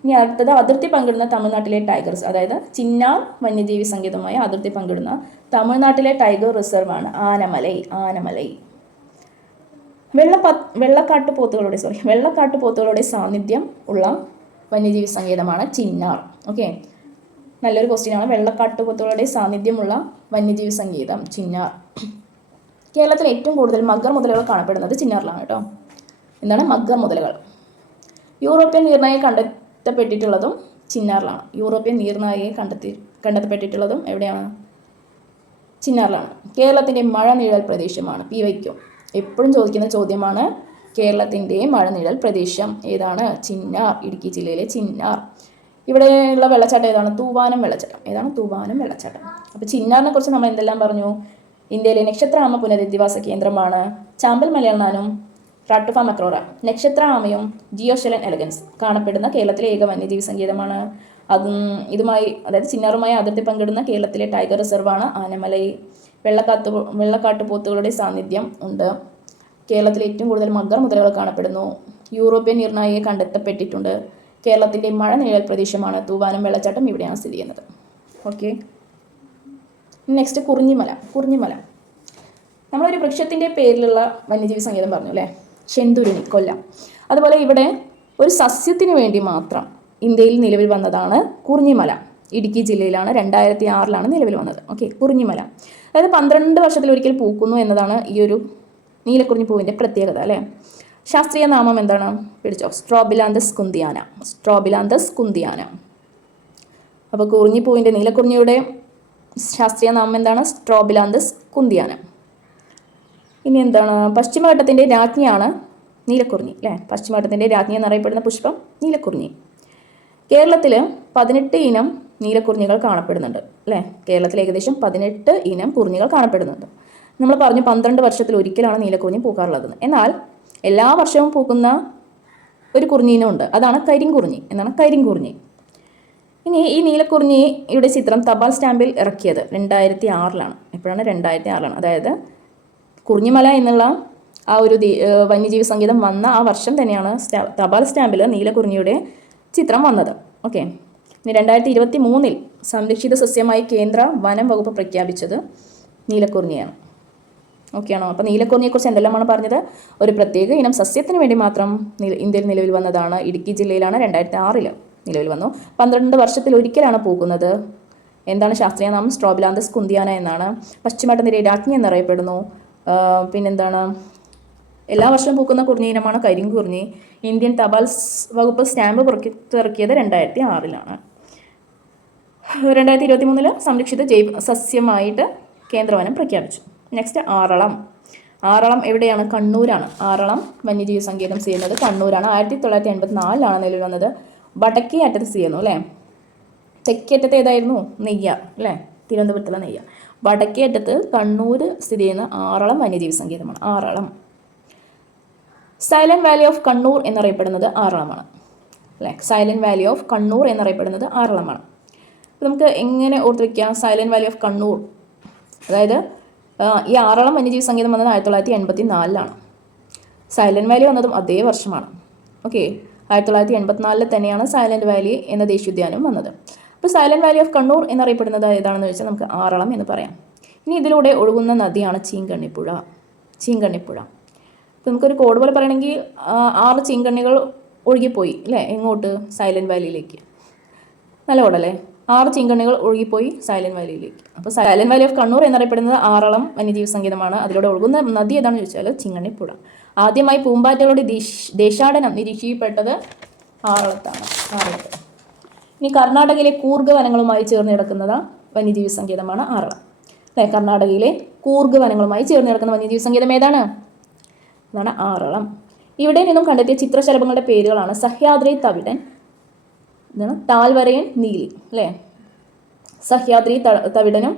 ഇനി അടുത്തത് അതിർത്തി പങ്കിടുന്ന തമിഴ്നാട്ടിലെ ടൈഗർസ്, അതായത് ചിന്നാർ വന്യജീവി സങ്കേതവുമായി അതിർത്തി പങ്കിടുന്ന തമിഴ്നാട്ടിലെ ടൈഗർ റിസർവാണ് ആനമലൈ. വെള്ളക്കാട്ടുപോത്തുകളുടെ സാന്നിധ്യം ഉള്ള വന്യജീവി സങ്കേതമാണ് ചിന്നാർ. ഓക്കെ, നല്ലൊരു ക്വസ്റ്റ്യനാണ്. വെള്ളക്കാട്ടുപോത്തുകളുടെ സാന്നിധ്യമുള്ള വന്യജീവി സങ്കേതം ചിന്നാർ. കേരളത്തിൽ ഏറ്റവും കൂടുതൽ മഗ്ഗർ മുതലകൾ കാണപ്പെടുന്നത് ചിന്നാറിലാണ് കേട്ടോ. എന്താണ് മഗ്ഗർ മുതലകൾ? യൂറോപ്യൻ നീർനായയെ കണ്ടെത്തപ്പെട്ടിട്ടുള്ളതും ചിന്നാറിലാണ്. കണ്ടെത്തപ്പെട്ടിട്ടുള്ളതും എവിടെയാണ്? ചിന്നാറിലാണ്. കേരളത്തിൻ്റെ മഴനിഴൽ പ്രദേശമാണ് PYQ. എപ്പോഴും ചോദിക്കുന്ന ചോദ്യമാണ്. കേരളത്തിൻ്റെ മഴനിഴൽ പ്രദേശം ഏതാണ്? ചിന്നാർ, ഇടുക്കി ജില്ലയിലെ ചിന്നാർ. ഇവിടെയുള്ള വെള്ളച്ചാട്ടം ഏതാണ്? തൂവാനം വെള്ളച്ചാട്ടം. അപ്പോൾ ചിന്നാറിനെ കുറിച്ച് നമ്മൾ എന്തെല്ലാം പറഞ്ഞു? ഇന്ത്യയിലെ നക്ഷത്ര ആമ പുനരധിവാസ കേന്ദ്രമാണ്. ചാമ്പൽ മലയണ്ണാനും റാട്ടുഫ മക്രോറ, നക്ഷത്ര ആമയും ജിയോഷെലൻ എലഗൻസ് കാണപ്പെടുന്ന കേരളത്തിലെ ഏക വന്യജീവി സങ്കേതമാണ്. ഇതുമായി, അതായത് ചിന്നാറുമായി അതിർത്തി പങ്കിടുന്ന കേരളത്തിലെ ടൈഗർ റിസർവാണ് ആനമലൈ. വെള്ളക്കാട്ടുപോത്തുകളുടെ സാന്നിധ്യം ഉണ്ട്. കേരളത്തിൽ ഏറ്റവും കൂടുതൽ മഗ്ഗർ മുതലകൾ കാണപ്പെടുന്നു. യൂറോപ്യൻ നീർനായയെ കണ്ടെത്തപ്പെട്ടിട്ടുണ്ട്. കേരളത്തിൻ്റെ മഴനിഴൽ പ്രദേശമാണ്. തൂവാനം വെള്ളച്ചാട്ടം ഇവിടെയാണ് സ്ഥിതി ചെയ്യുന്നത്. Okay, next Kurinjimala. നമ്മളൊരു വൃക്ഷത്തിൻ്റെ പേരിലുള്ള വന്യജീവി സങ്കേതം പറഞ്ഞു അല്ലേ, ചെന്തുരുണി, കൊല്ലം. അതുപോലെ ഇവിടെ ഒരു സസ്യത്തിന് വേണ്ടി മാത്രം ഇന്ത്യയിൽ നിലവിൽ വന്നതാണ് കുറിഞ്ഞിമല. ഇടുക്കി ജില്ലയിലാണ് 2006 നിലവിൽ വന്നത്. ഓക്കെ, കുറിഞ്ഞിമല അതായത് 12 വർഷത്തിലൊരിക്കൽ പൂക്കുന്നു എന്നതാണ് ഈ ഒരു നീലക്കുറിഞ്ഞി പൂവിൻ്റെ പ്രത്യേകത അല്ലേ. ശാസ്ത്രീയ നാമം എന്താണ്? പിടിച്ചോ, സ്ട്രോബിലാന്തസ് കുന്തിയാന. അപ്പോൾ കുറിഞ്ഞിപ്പൂവിൻ്റെ, നീലക്കുറിഞ്ഞിയുടെ ശാസ്ത്രീയ നാമം എന്താണ്? സ്ട്രോബിലാന്തസ് കുന്തിയാന. ഇനി എന്താണ്? പശ്ചിമഘട്ടത്തിൻ്റെ രാജ്ഞിയാണ് നീലക്കുറിഞ്ഞി അല്ലേ. പശ്ചിമഘട്ടത്തിൻ്റെ രാജ്ഞി എന്നറിയപ്പെടുന്ന പുഷ്പം നീലക്കുറിഞ്ഞി. കേരളത്തിൽ 18 ഇനം നീലക്കുറിഞ്ഞികൾ കാണപ്പെടുന്നുണ്ട് അല്ലേ. കേരളത്തിൽ ഏകദേശം 18 ഇനം കുറിഞ്ഞികൾ കാണപ്പെടുന്നുണ്ട്. നമ്മൾ പറഞ്ഞു 12 വർഷത്തിൽ ഒരിക്കലാണ് നീലക്കുറിഞ്ഞി പൂക്കാറുള്ളത്. എന്നാൽ എല്ലാ വർഷവും പൂക്കുന്ന ഒരു കുറിഞ്ഞിനും ഉണ്ട്, അതാണ് കരിങ്കുറിഞ്ഞി. ഇനി ഈ നീലക്കുറിഞ്ഞിയുടെ ചിത്രം തപാൽ സ്റ്റാമ്പിൽ ഇറക്കിയത് 2006 എപ്പോഴാണ്? 2006. അതായത് കുറിഞ്ഞിമല എന്നുള്ള ആ ഒരു വന്യജീവി സങ്കേതം വന്ന ആ വർഷം തന്നെയാണ് തപാൽ സ്റ്റാമ്പിൽ നീലക്കുറിഞ്ഞിയുടെ ചിത്രം വന്നത്. ഓക്കെ, ഇനി 2023 സംരക്ഷിത സസ്യമായി കേന്ദ്ര വനം വകുപ്പ് പ്രഖ്യാപിച്ചത് നീലക്കുറിഞ്ഞിയാണ്. ഓക്കെ ആണോ? അപ്പോൾ നീലക്കുറിഞ്ഞിയെക്കുറിച്ച് എന്തെല്ലാമാണ് പറഞ്ഞത്? ഒരു പ്രത്യേക ഇനം സസ്യത്തിന് വേണ്ടി മാത്രം ഇന്ത്യയിൽ നിലവിൽ വന്നതാണ്. ഇടുക്കി ജില്ലയിലാണ് 2006 നിലവിൽ വന്നു. 12 വർഷത്തിൽ ഒരിക്കലാണ് പൂക്കുന്നത്. എന്താണ് ശാസ്ത്രീയ നാമം? സ്ട്രോബിലാന്തസ് കുന്തിയാന എന്നാണ്. പശ്ചിമഘട്ടനിരയെ രാജ്ഞി എന്നറിയപ്പെടുന്നു. പിന്നെന്താണ്? എല്ലാ വർഷവും പൂക്കുന്ന കുറിഞ്ഞിനമാണ് കരിങ്കുറിഞ്ഞി. ഇന്ത്യൻ തപാൽ വകുപ്പ് സ്റ്റാമ്പ് പുറത്തിറക്കിയത് 2006-ലാണ്. 2023 സംരക്ഷിത ജൈവ സസ്യമായിട്ട് കേന്ദ്രവനം പ്രഖ്യാപിച്ചു. നെക്സ്റ്റ് ആറളം. ആറളം എവിടെയാണ്? കണ്ണൂരാണ്. ആറളം വന്യജീവി സങ്കേതം ചെയ്യുന്നത് കണ്ണൂരാണ്. 1984-ലാണ് നിലവിൽ വന്നത്. വടക്കേ അറ്റത്ത് ചെയ്യുന്നു അല്ലേ? തെക്കേ അറ്റത്ത് ഏതായിരുന്നു? നെയ്യാർ അല്ലേ? തിരുവനന്തപുരത്തുള്ള നെയ്യാർ. വടക്കേ അറ്റത്ത് കണ്ണൂർ സ്ഥിതി ചെയ്യുന്ന ആറളം വന്യജീവി സങ്കേതമാണ്. Aralam. Silent valley of Kannur എന്നറിയപ്പെടുന്നത് ആറളമാണ് അല്ലേ? സൈലന്റ് വാലി ഓഫ് കണ്ണൂർ എന്നറിയപ്പെടുന്നത് ആറളമാണ്. നമുക്ക് എങ്ങനെ ഓർത്ത് വയ്ക്കാം സൈലന്റ് വാലി ഓഫ് കണ്ണൂർ? അതായത് ഈ ആറളം വന്യജീവി സങ്കേതം വന്നത് 1984-ലാണ്. സൈലന്റ് വാലി വന്നതും അതേ വർഷമാണ്. ഓക്കെ, 1984 തന്നെയാണ് സൈലന്റ് വാലി എന്ന ദേശീയോദ്യാനം വന്നത്. അപ്പോൾ സൈലന്റ് വാലി ഓഫ് കണ്ണൂർ എന്നറിയപ്പെടുന്നത് ഏതാണെന്ന് വെച്ചാൽ നമുക്ക് ആറളം എന്ന് പറയാം. ഇനി ഇതിലൂടെ ഒഴുകുന്ന നദിയാണ് ചീങ്കണ്ണിപ്പുഴ. ചീങ്കണ്ണിപ്പുഴ. നമുക്കൊരു കോഡ് പോലെ പറയണമെങ്കിൽ 6 ചീങ്കണ്ണികൾ ഒഴുകിപ്പോയി അല്ലേ? എങ്ങോട്ട്? സൈലന്റ് വാലിയിലേക്ക്. നല്ല കോഡല്ലേ? 6 ചീങ്കണ്ണികൾ ഒഴുകിപ്പോയി സൈലന്റ് വാലിയിലേക്ക്. അപ്പോൾ സൈലന്റ് വാലി ഓഫ് കണ്ണൂർ എന്നറിയപ്പെടുന്നത് ആറളം വന്യജീവി സങ്കേതമാണ്. അതിലൂടെ ഒഴുകുന്ന നദി ഏതാണെന്ന് ചോദിച്ചാൽ ചീങ്കണ്ണിപ്പുഴ. ആദ്യമായി പൂമ്പാറ്റകളുടെ ദേശാടനം നിരീക്ഷിക്കപ്പെട്ടത് ആറളത്താണ്. ആറളത്ത്. ഇനി കർണാടകയിലെ കൂർഗ് വനങ്ങളുമായി ചേർന്ന് കിടക്കുന്നത് വന്യജീവി സങ്കേതമാണ് ആറളം അല്ലേ? കർണാടകയിലെ കൂർഗ് വനങ്ങളുമായി ചേർന്ന് കിടക്കുന്ന വന്യജീവി സങ്കേതം ഏതാണ്? അതാണ് ആറളം. ഇവിടെ നിന്നും കണ്ടെത്തിയ ചിത്രശലഭങ്ങളുടെ പേരുകളാണ് സഹ്യാദ്രി തവിടൻ, താൽവരയൻ നീലി അല്ലേ? സഹ്യാദ്രി തവിടനും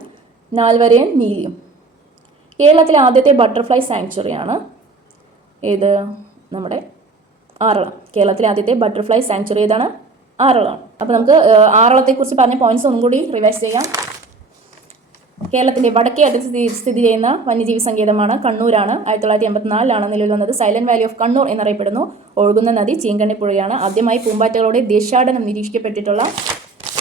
നാൽവരയൻ നീലിയും. കേരളത്തിലെ ആദ്യത്തെ ബട്ടർഫ്ലൈ സാങ്ച്വറിയാണ് ഏത്? നമ്മുടെ ആറളം. കേരളത്തിലെ ആദ്യത്തെ ബട്ടർഫ്ലൈ സാങ്ച്വറി ഏതാണ്? ആറളമാണ്. അപ്പോൾ നമുക്ക് ആറളത്തെക്കുറിച്ച് പറഞ്ഞ പോയിന്റ്സ് ഒന്നും കൂടി റിവൈസ് ചെയ്യാം. കേരളത്തിൻ്റെ വടക്കേ അറ്റത്ത് സ്ഥിതി ചെയ്യുന്ന വന്യജീവി സങ്കേതമാണ് കണ്ണൂരാണ്. 1984-ലാണ് നിലവിൽ വന്നത്. സൈലന്റ് വാലി ഓഫ് കണ്ണൂർ എന്നറിയപ്പെടുന്നു. ഒഴുകുന്ന നദി ചീങ്കണ്ണിപ്പുഴയാണ്. ആദ്യമായി പൂമ്പാറ്റകളുടെ ദേശാടനം നിരീക്ഷിക്കപ്പെട്ടിട്ടുള്ള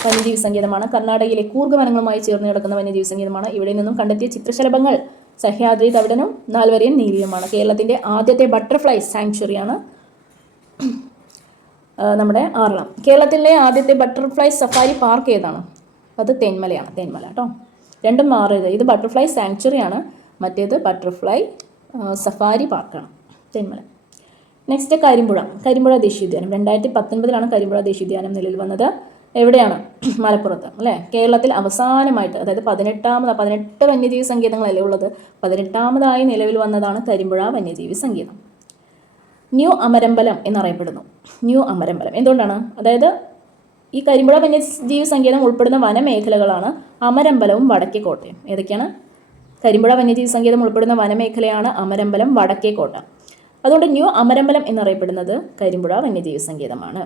വന്യജീവി സങ്കേതമാണ്. കർണാടകയിലെ കൂർഗ് വനങ്ങളുമായി ചേർന്ന് കിടക്കുന്ന വന്യജീവി സങ്കേതമാണ്. ഇവിടെ നിന്നും കണ്ടെത്തിയ ചിത്രശലഭങ്ങൾ സഹ്യാദ്രി തവിടനും നാൽവരയൻ നീലിയുമാണ്. കേരളത്തിൻ്റെ ആദ്യത്തെ ബട്ടർഫ്ലൈ സാങ്ച്വറിയാണ് നമ്മുടെ ആറളം. കേരളത്തിലെ ആദ്യത്തെ ബട്ടർഫ്ലൈ സഫാരി പാർക്ക് ഏതാണ്? അത് തെന്മലയാണ്. തെന്മല കേട്ടോ. രണ്ടും മാറരുത്. ഇത് ബട്ടർഫ്ലൈ സാങ്ച്വറിയാണ്, മറ്റേത് ബട്ടർഫ്ലൈ സഫാരി പാർക്കാണ്. തെന്മല. നെക്സ്റ്റ് കരിമ്പുഴ. കരിമ്പുഴ ദേശീയോദ്യാനം 2019-ലാണ് കരിമ്പുഴ ദേശീയോദ്യാനം നിലവിൽ വന്നത്. എവിടെയാണ്? മലപ്പുറത്ത് അല്ലേ? കേരളത്തിൽ അവസാനമായിട്ട്, അതായത് 18 വന്യജീവി സങ്കേതങ്ങളല്ലേ ഉള്ളത്. 18-ാമതായി നിലവിൽ വന്നതാണ് കരിമ്പുഴ വന്യജീവി സങ്കേതം. ന്യൂ അമരമ്പലം എന്നറിയപ്പെടുന്നു. ന്യൂ അമരമ്പലം എന്തുകൊണ്ടാണ്? അതായത് ഈ കരിമ്പുഴ വന്യജീവി സങ്കേതം ഉൾപ്പെടുന്ന വനമേഖലകളാണ് അമരമ്പലവും വടക്കേക്കോട്ടയും. ഏതൊക്കെയാണ്? കരിമ്പുഴ വന്യജീവി സങ്കേതം ഉൾപ്പെടുന്ന വനമേഖലയാണ് അമരമ്പലം, വടക്കേക്കോട്ട. അതുകൊണ്ട് ന്യൂ അമരമ്പലം എന്നറിയപ്പെടുന്നത് കരിമ്പുഴ വന്യജീവി സങ്കേതമാണ്.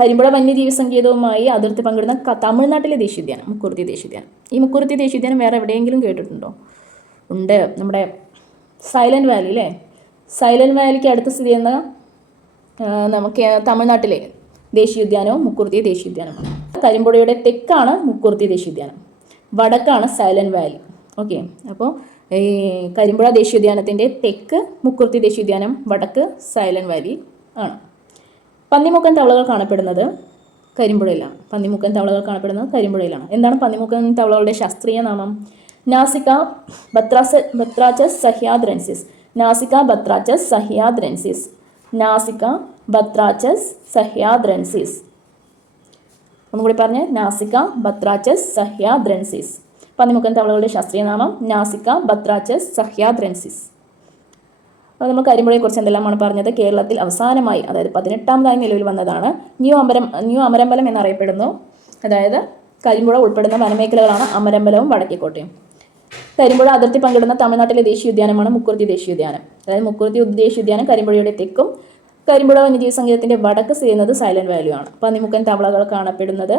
കരിമ്പുഴ വന്യജീവി സങ്കേതവുമായി അതിർത്തി പങ്കിടുന്ന തമിഴ്നാട്ടിലെ ദേശീയോദ്യാനം മുക്കുറുത്തി ദേശീയോദ്യാനം. ഈ മുക്കുറുത്തി ദേശീയോദ്യാനം വേറെ എവിടെയെങ്കിലും കേട്ടിട്ടുണ്ടോ? ഉണ്ട്. നമ്മുടെ സൈലന്റ് വാലി അല്ലേ? സൈലന്റ് വാലിക്ക് അടുത്ത് സ്ഥിതി ചെയ്യുന്ന നമുക്ക് തമിഴ്നാട്ടിലെ ദേശീയോദ്യാനവും മുക്കുറുത്തി ദേശീയോദ്യാനമാണ്. കരിമ്പുഴയുടെ തെക്കാണ് മുക്കുറുത്തി ദേശീയോദ്യാനം, വടക്കാണ് സൈലന്റ് വാലി. ഓക്കെ, അപ്പോൾ ഈ കരിമ്പുഴ ദേശീയോദ്യാനത്തിൻ്റെ തെക്ക് മുക്കുറുത്തി ദേശീയോദ്യാനം, വടക്ക് സൈലന്റ് വാലി ആണ്. പന്നിമുക്കൻ തവളകൾ കാണപ്പെടുന്നത് കരിമ്പുഴയിലാണ്. പന്നിമുക്കൻ തവളകൾ കാണപ്പെടുന്നത് കരിമ്പുഴയിലാണ്. എന്താണ് പന്നിമുക്കൻ തവളകളുടെ ശാസ്ത്രീയ നാമം? നാസിക ബത്രാച്ചസ് സഹ്യാദ്രൻസിസ്. നാസിക ബത്രാച്ചസ് സഹ്യാദ്രൻസിസ്. നാസിക ബത്രാച്ചസ് സഹ്യാദ്രൻസിസ്. ഒന്നുകൂടി പറഞ്ഞ്, നാസിക ബത്രാച്ചസ് സഹ്യാദ്രൻസിസ്. പന്നിമുക്കൻ തവളകളുടെ ശാസ്ത്രീയ നാമം നാസിക ബത്രാച്ചസ് സഹ്യാദ്രൻസിസ്. അപ്പോൾ നമ്മൾ കരിമ്പുഴയെക്കുറിച്ച് എന്തെല്ലാമാണ് പറഞ്ഞത്? കേരളത്തിൽ അവസാനമായി, അതായത് 18-ാമതായി നിലവിൽ വന്നതാണ്. ന്യൂ അമരമ്പലം എന്നറിയപ്പെടുന്നു. അതായത് കരിമ്പുഴ ഉൾപ്പെടുന്ന വനമേഖലകളാണ് അമരമ്പലവും വടക്കേക്കോട്ടയും. കരിമ്പുഴ അതിർത്തി പങ്കിടുന്ന തമിഴ്നാട്ടിലെ ദേശീയോദ്യാനമാണ് മുക്കുറുത്തി ദേശീയോദ്യാനം. അതായത് മുക്കുറുത്തി ദേശീയോദ്യാനം കരിമ്പുഴയുടെ തെക്കും കരിമ്പുഴ വന്യജീവി സങ്കേതത്തിൻ്റെ വടക്ക് സ്ഥിതി ചെയ്യുന്നത് സൈലന്റ് വാലിയുമാണ്. പന്നിമുക്കൻ തവളകൾ കാണപ്പെടുന്നത്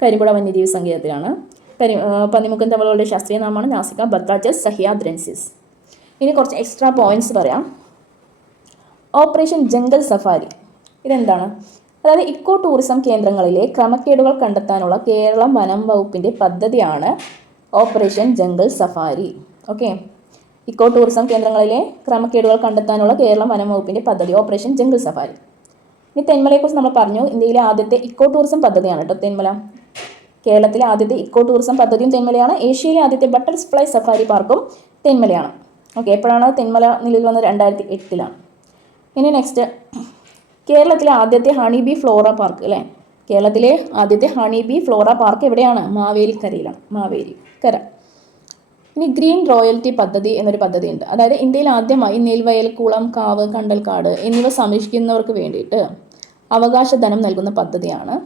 കരിമ്പുഴ വന്യജീവി സങ്കേതത്തിലാണ്. പന്നിമുക്കൻ തവളകളുടെ ശാസ്ത്രീയ നാമമാണ് നാസിക ബത്രാച്ചസ് സഹ്യാദ്രൻസിസ്. ഇനി കുറച്ച് എക്സ്ട്രാ പോയിന്റ്സ് പറയാം. ഓപ്പറേഷൻ ജംഗൽ സഫാരി ഇതെന്താണ്? അതായത് ഇക്കോ ടൂറിസം കേന്ദ്രങ്ങളിലെ ക്രമക്കേടുകൾ കണ്ടെത്താനുള്ള കേരളം വനം വകുപ്പിൻ്റെ പദ്ധതിയാണ് operation jungle safari. Okay, eco tourism കേന്ദ്രങ്ങളിലെ ക്രമക്കേടുകൾ കണ്ടെത്താനുള്ള കേരളം വനം വകുപ്പിൻ്റെ പദ്ധതി ഓപ്പറേഷൻ ജംഗൽ സഫാരി. ഇനി തെന്മലയെക്കുറിച്ച് നമ്മൾ പറഞ്ഞു. ഇന്ത്യയിലെ ആദ്യത്തെ ഇക്കോ ടൂറിസം പദ്ധതിയാണ് കേട്ടോ തെന്മല. കേരളത്തിലെ ആദ്യത്തെ ഇക്കോ ടൂറിസം പദ്ധതിയും തെന്മലയാണ്. ഏഷ്യയിലെ ആദ്യത്തെ ബട്ടർഫ്ലൈ സഫാരി പാർക്കും തെന്മലയാണ്. ഓക്കെ, എപ്പോഴാണ് തെന്മല നിലവിൽ വന്നത്? 2008. ഇനി നെക്സ്റ്റ്, കേരളത്തിലെ ആദ്യത്തെ ഹണി ബി ഫ്ലോറ പാർക്ക് അല്ലേ? കേരളത്തിലെ ആദ്യത്തെ ഹണി ബി ഫ്ലോറ പാർക്ക് എവിടെയാണ്? മാവേലിക്കരയിലാണ്. മാവേലിക്കര. ഇനി ഗ്രീൻ റോയൽറ്റി പദ്ധതി എന്നൊരു പദ്ധതി ഉണ്ട്. അതായത് ഇന്ത്യയിൽ ആദ്യമായി നെൽവയൽ, കുളം, കാവ്, കണ്ടൽക്കാട് എന്നിവ സംരക്ഷിക്കുന്നവർക്ക് വേണ്ടിയിട്ട് അവകാശധനം നൽകുന്ന പദ്ധതിയാണ്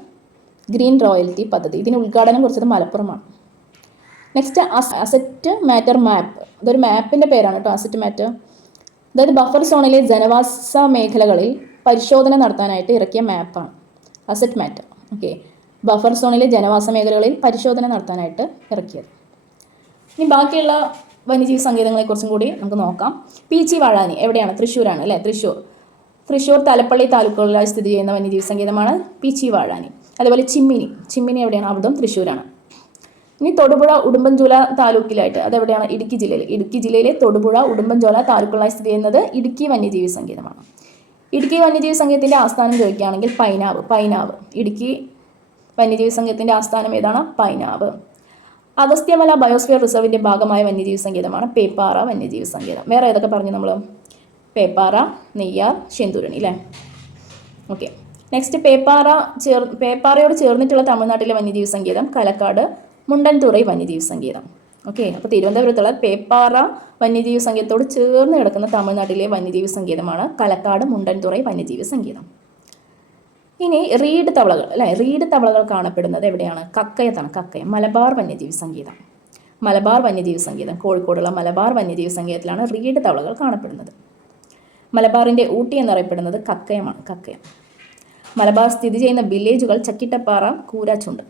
ഗ്രീൻ റോയൽറ്റി പദ്ധതി. ഇതിന് ഉദ്ഘാടനം കുറിച്ചത് മലപ്പുറമാണ്. നെക്സ്റ്റ്, അസറ്റ് മാറ്റർ മാപ്പ്. ഇതൊരു മാപ്പിൻ്റെ പേരാണ് കേട്ടോ, അസറ്റ് മാറ്റർ. അതായത് ബഫർ സോണിലെ ജനവാസ മേഖലകളിൽ പരിശോധന നടത്താനായിട്ട് ഇറക്കിയ മാപ്പാണ് അസറ്റ് മാറ്റർ. ഓക്കെ, ബഫർ സോണിലെ ജനവാസ മേഖലകളിൽ പരിശോധന നടത്താനായിട്ട് ഇറക്കിയത്. ഇനി ബാക്കിയുള്ള വന്യജീവി സങ്കേതങ്ങളെക്കുറിച്ചും കൂടി നമുക്ക് നോക്കാം. പീച്ചി വാഴാനി എവിടെയാണ്? തൃശ്ശൂരാണ് അല്ലേ? തൃശ്ശൂർ തലപ്പള്ളി താലൂക്കുകളിലായി സ്ഥിതി ചെയ്യുന്ന വന്യജീവി സങ്കേതമാണ് പീച്ചി വാഴാനി. അതുപോലെ ചിമ്മിനി എവിടെയാണ്? അതും തൃശ്ശൂരാണ്. ഇനി തൊടുപുഴ ഉടുമ്പൻചോല താലൂക്കിലായിട്ട്, അതെവിടെയാണ്? ഇടുക്കി ജില്ലയിലെ തൊടുപുഴ ഉടുമ്പൻചോല താലൂക്കുകളായി സ്ഥിതി ചെയ്യുന്നത് ഇടുക്കി വന്യജീവി സങ്കേതമാണ്. ഇടുക്കി വന്യജീവി സങ്കേതത്തിൻ്റെ ആസ്ഥാനം ചോദിക്കുകയാണെങ്കിൽ പൈനാവ്. ഇടുക്കി വന്യജീവി സങ്കേതത്തിൻ്റെ ആസ്ഥാനം ഏതാണ്? പൈനാവ്. അഗസ്ത്യമല ബയോസ്ഫിയർ റിസർവിൻ്റെ ഭാഗമായ വന്യജീവി സങ്കേതമാണ് പേപ്പാറ വന്യജീവി സങ്കേതം. വേറെ ഏതൊക്കെ പറഞ്ഞു നമ്മൾ? പേപ്പാറ, നെയ്യാർ, ശെന്തുരണി അല്ലേ? ഓക്കെ, നെക്സ്റ്റ് പേപ്പാറയോട് ചേർന്നിട്ടുള്ള തമിഴ്നാട്ടിലെ വന്യജീവി സങ്കേതം കലക്കാട് മുണ്ടൻതുറൈ വന്യജീവി സങ്കേതം. ഓക്കെ, അപ്പോൾ തിരുവനന്തപുരത്തുള്ള പേപ്പാറ വന്യജീവി സങ്കേതത്തോട് ചേർന്ന് കിടക്കുന്ന തമിഴ്നാട്ടിലെ വന്യജീവി സങ്കേതമാണ് കലക്കാട് മുണ്ടൻതുറൈ വന്യജീവി സങ്കേതം. ഇനി റീഡ് തവളകൾ അല്ലേ? റീഡ് തവളകൾ കാണപ്പെടുന്നത് എവിടെയാണ്? കക്കയം. മലബാർ വന്യജീവി സങ്കേതം കോഴിക്കോടുള്ള മലബാർ വന്യജീവി സങ്കേതത്തിലാണ് റീഡ് തവളകൾ കാണപ്പെടുന്നത്. മലബാറിൻ്റെ ഊട്ടി എന്നറിയപ്പെടുന്നത് കക്കയമാണ്. മലബാർ സ്ഥിതി ചെയ്യുന്ന വില്ലേജുകൾ ചക്കിട്ടപ്പാറ, കൂരാച്ചുണ്ട്.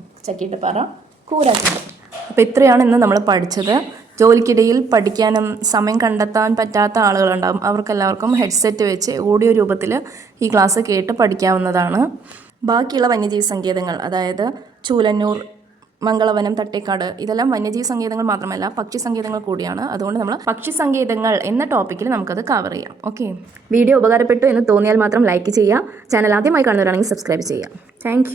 അപ്പോൾ ഇത്രയാണ് ഇന്ന് നമ്മൾ പഠിച്ചത്. ജോലിക്കിടയിൽ പഠിക്കാനും സമയം കണ്ടെത്താൻ പറ്റാത്ത ആളുകളുണ്ടാകും. അവർക്കെല്ലാവർക്കും ഹെഡ്സെറ്റ് വെച്ച് ഓഡിയോ രൂപത്തിൽ ഈ ക്ലാസ് കേട്ട് പഠിക്കാവുന്നതാണ്. ബാക്കിയുള്ള വന്യജീവി സങ്കേതങ്ങൾ, അതായത് ചൂലന്നൂർ, മംഗളവനം, തട്ടേക്കാട്, ഇതെല്ലാം വന്യജീവി സങ്കേതങ്ങൾ മാത്രമല്ല പക്ഷി സങ്കേതങ്ങൾ കൂടിയാണ്. അതുകൊണ്ട് നമ്മൾ പക്ഷി സങ്കേതങ്ങൾ എന്ന ടോപ്പിക്കിൽ നമുക്കത് കവർ ചെയ്യാം. ഓക്കെ, വീഡിയോ ഉപകാരപ്പെട്ടു എന്ന് തോന്നിയാൽ മാത്രം ലൈക്ക് ചെയ്യുക. ചാനൽ ആദ്യമായി കാണുന്നവരാണെങ്കിൽ സബ്സ്ക്രൈബ് ചെയ്യുക. താങ്ക്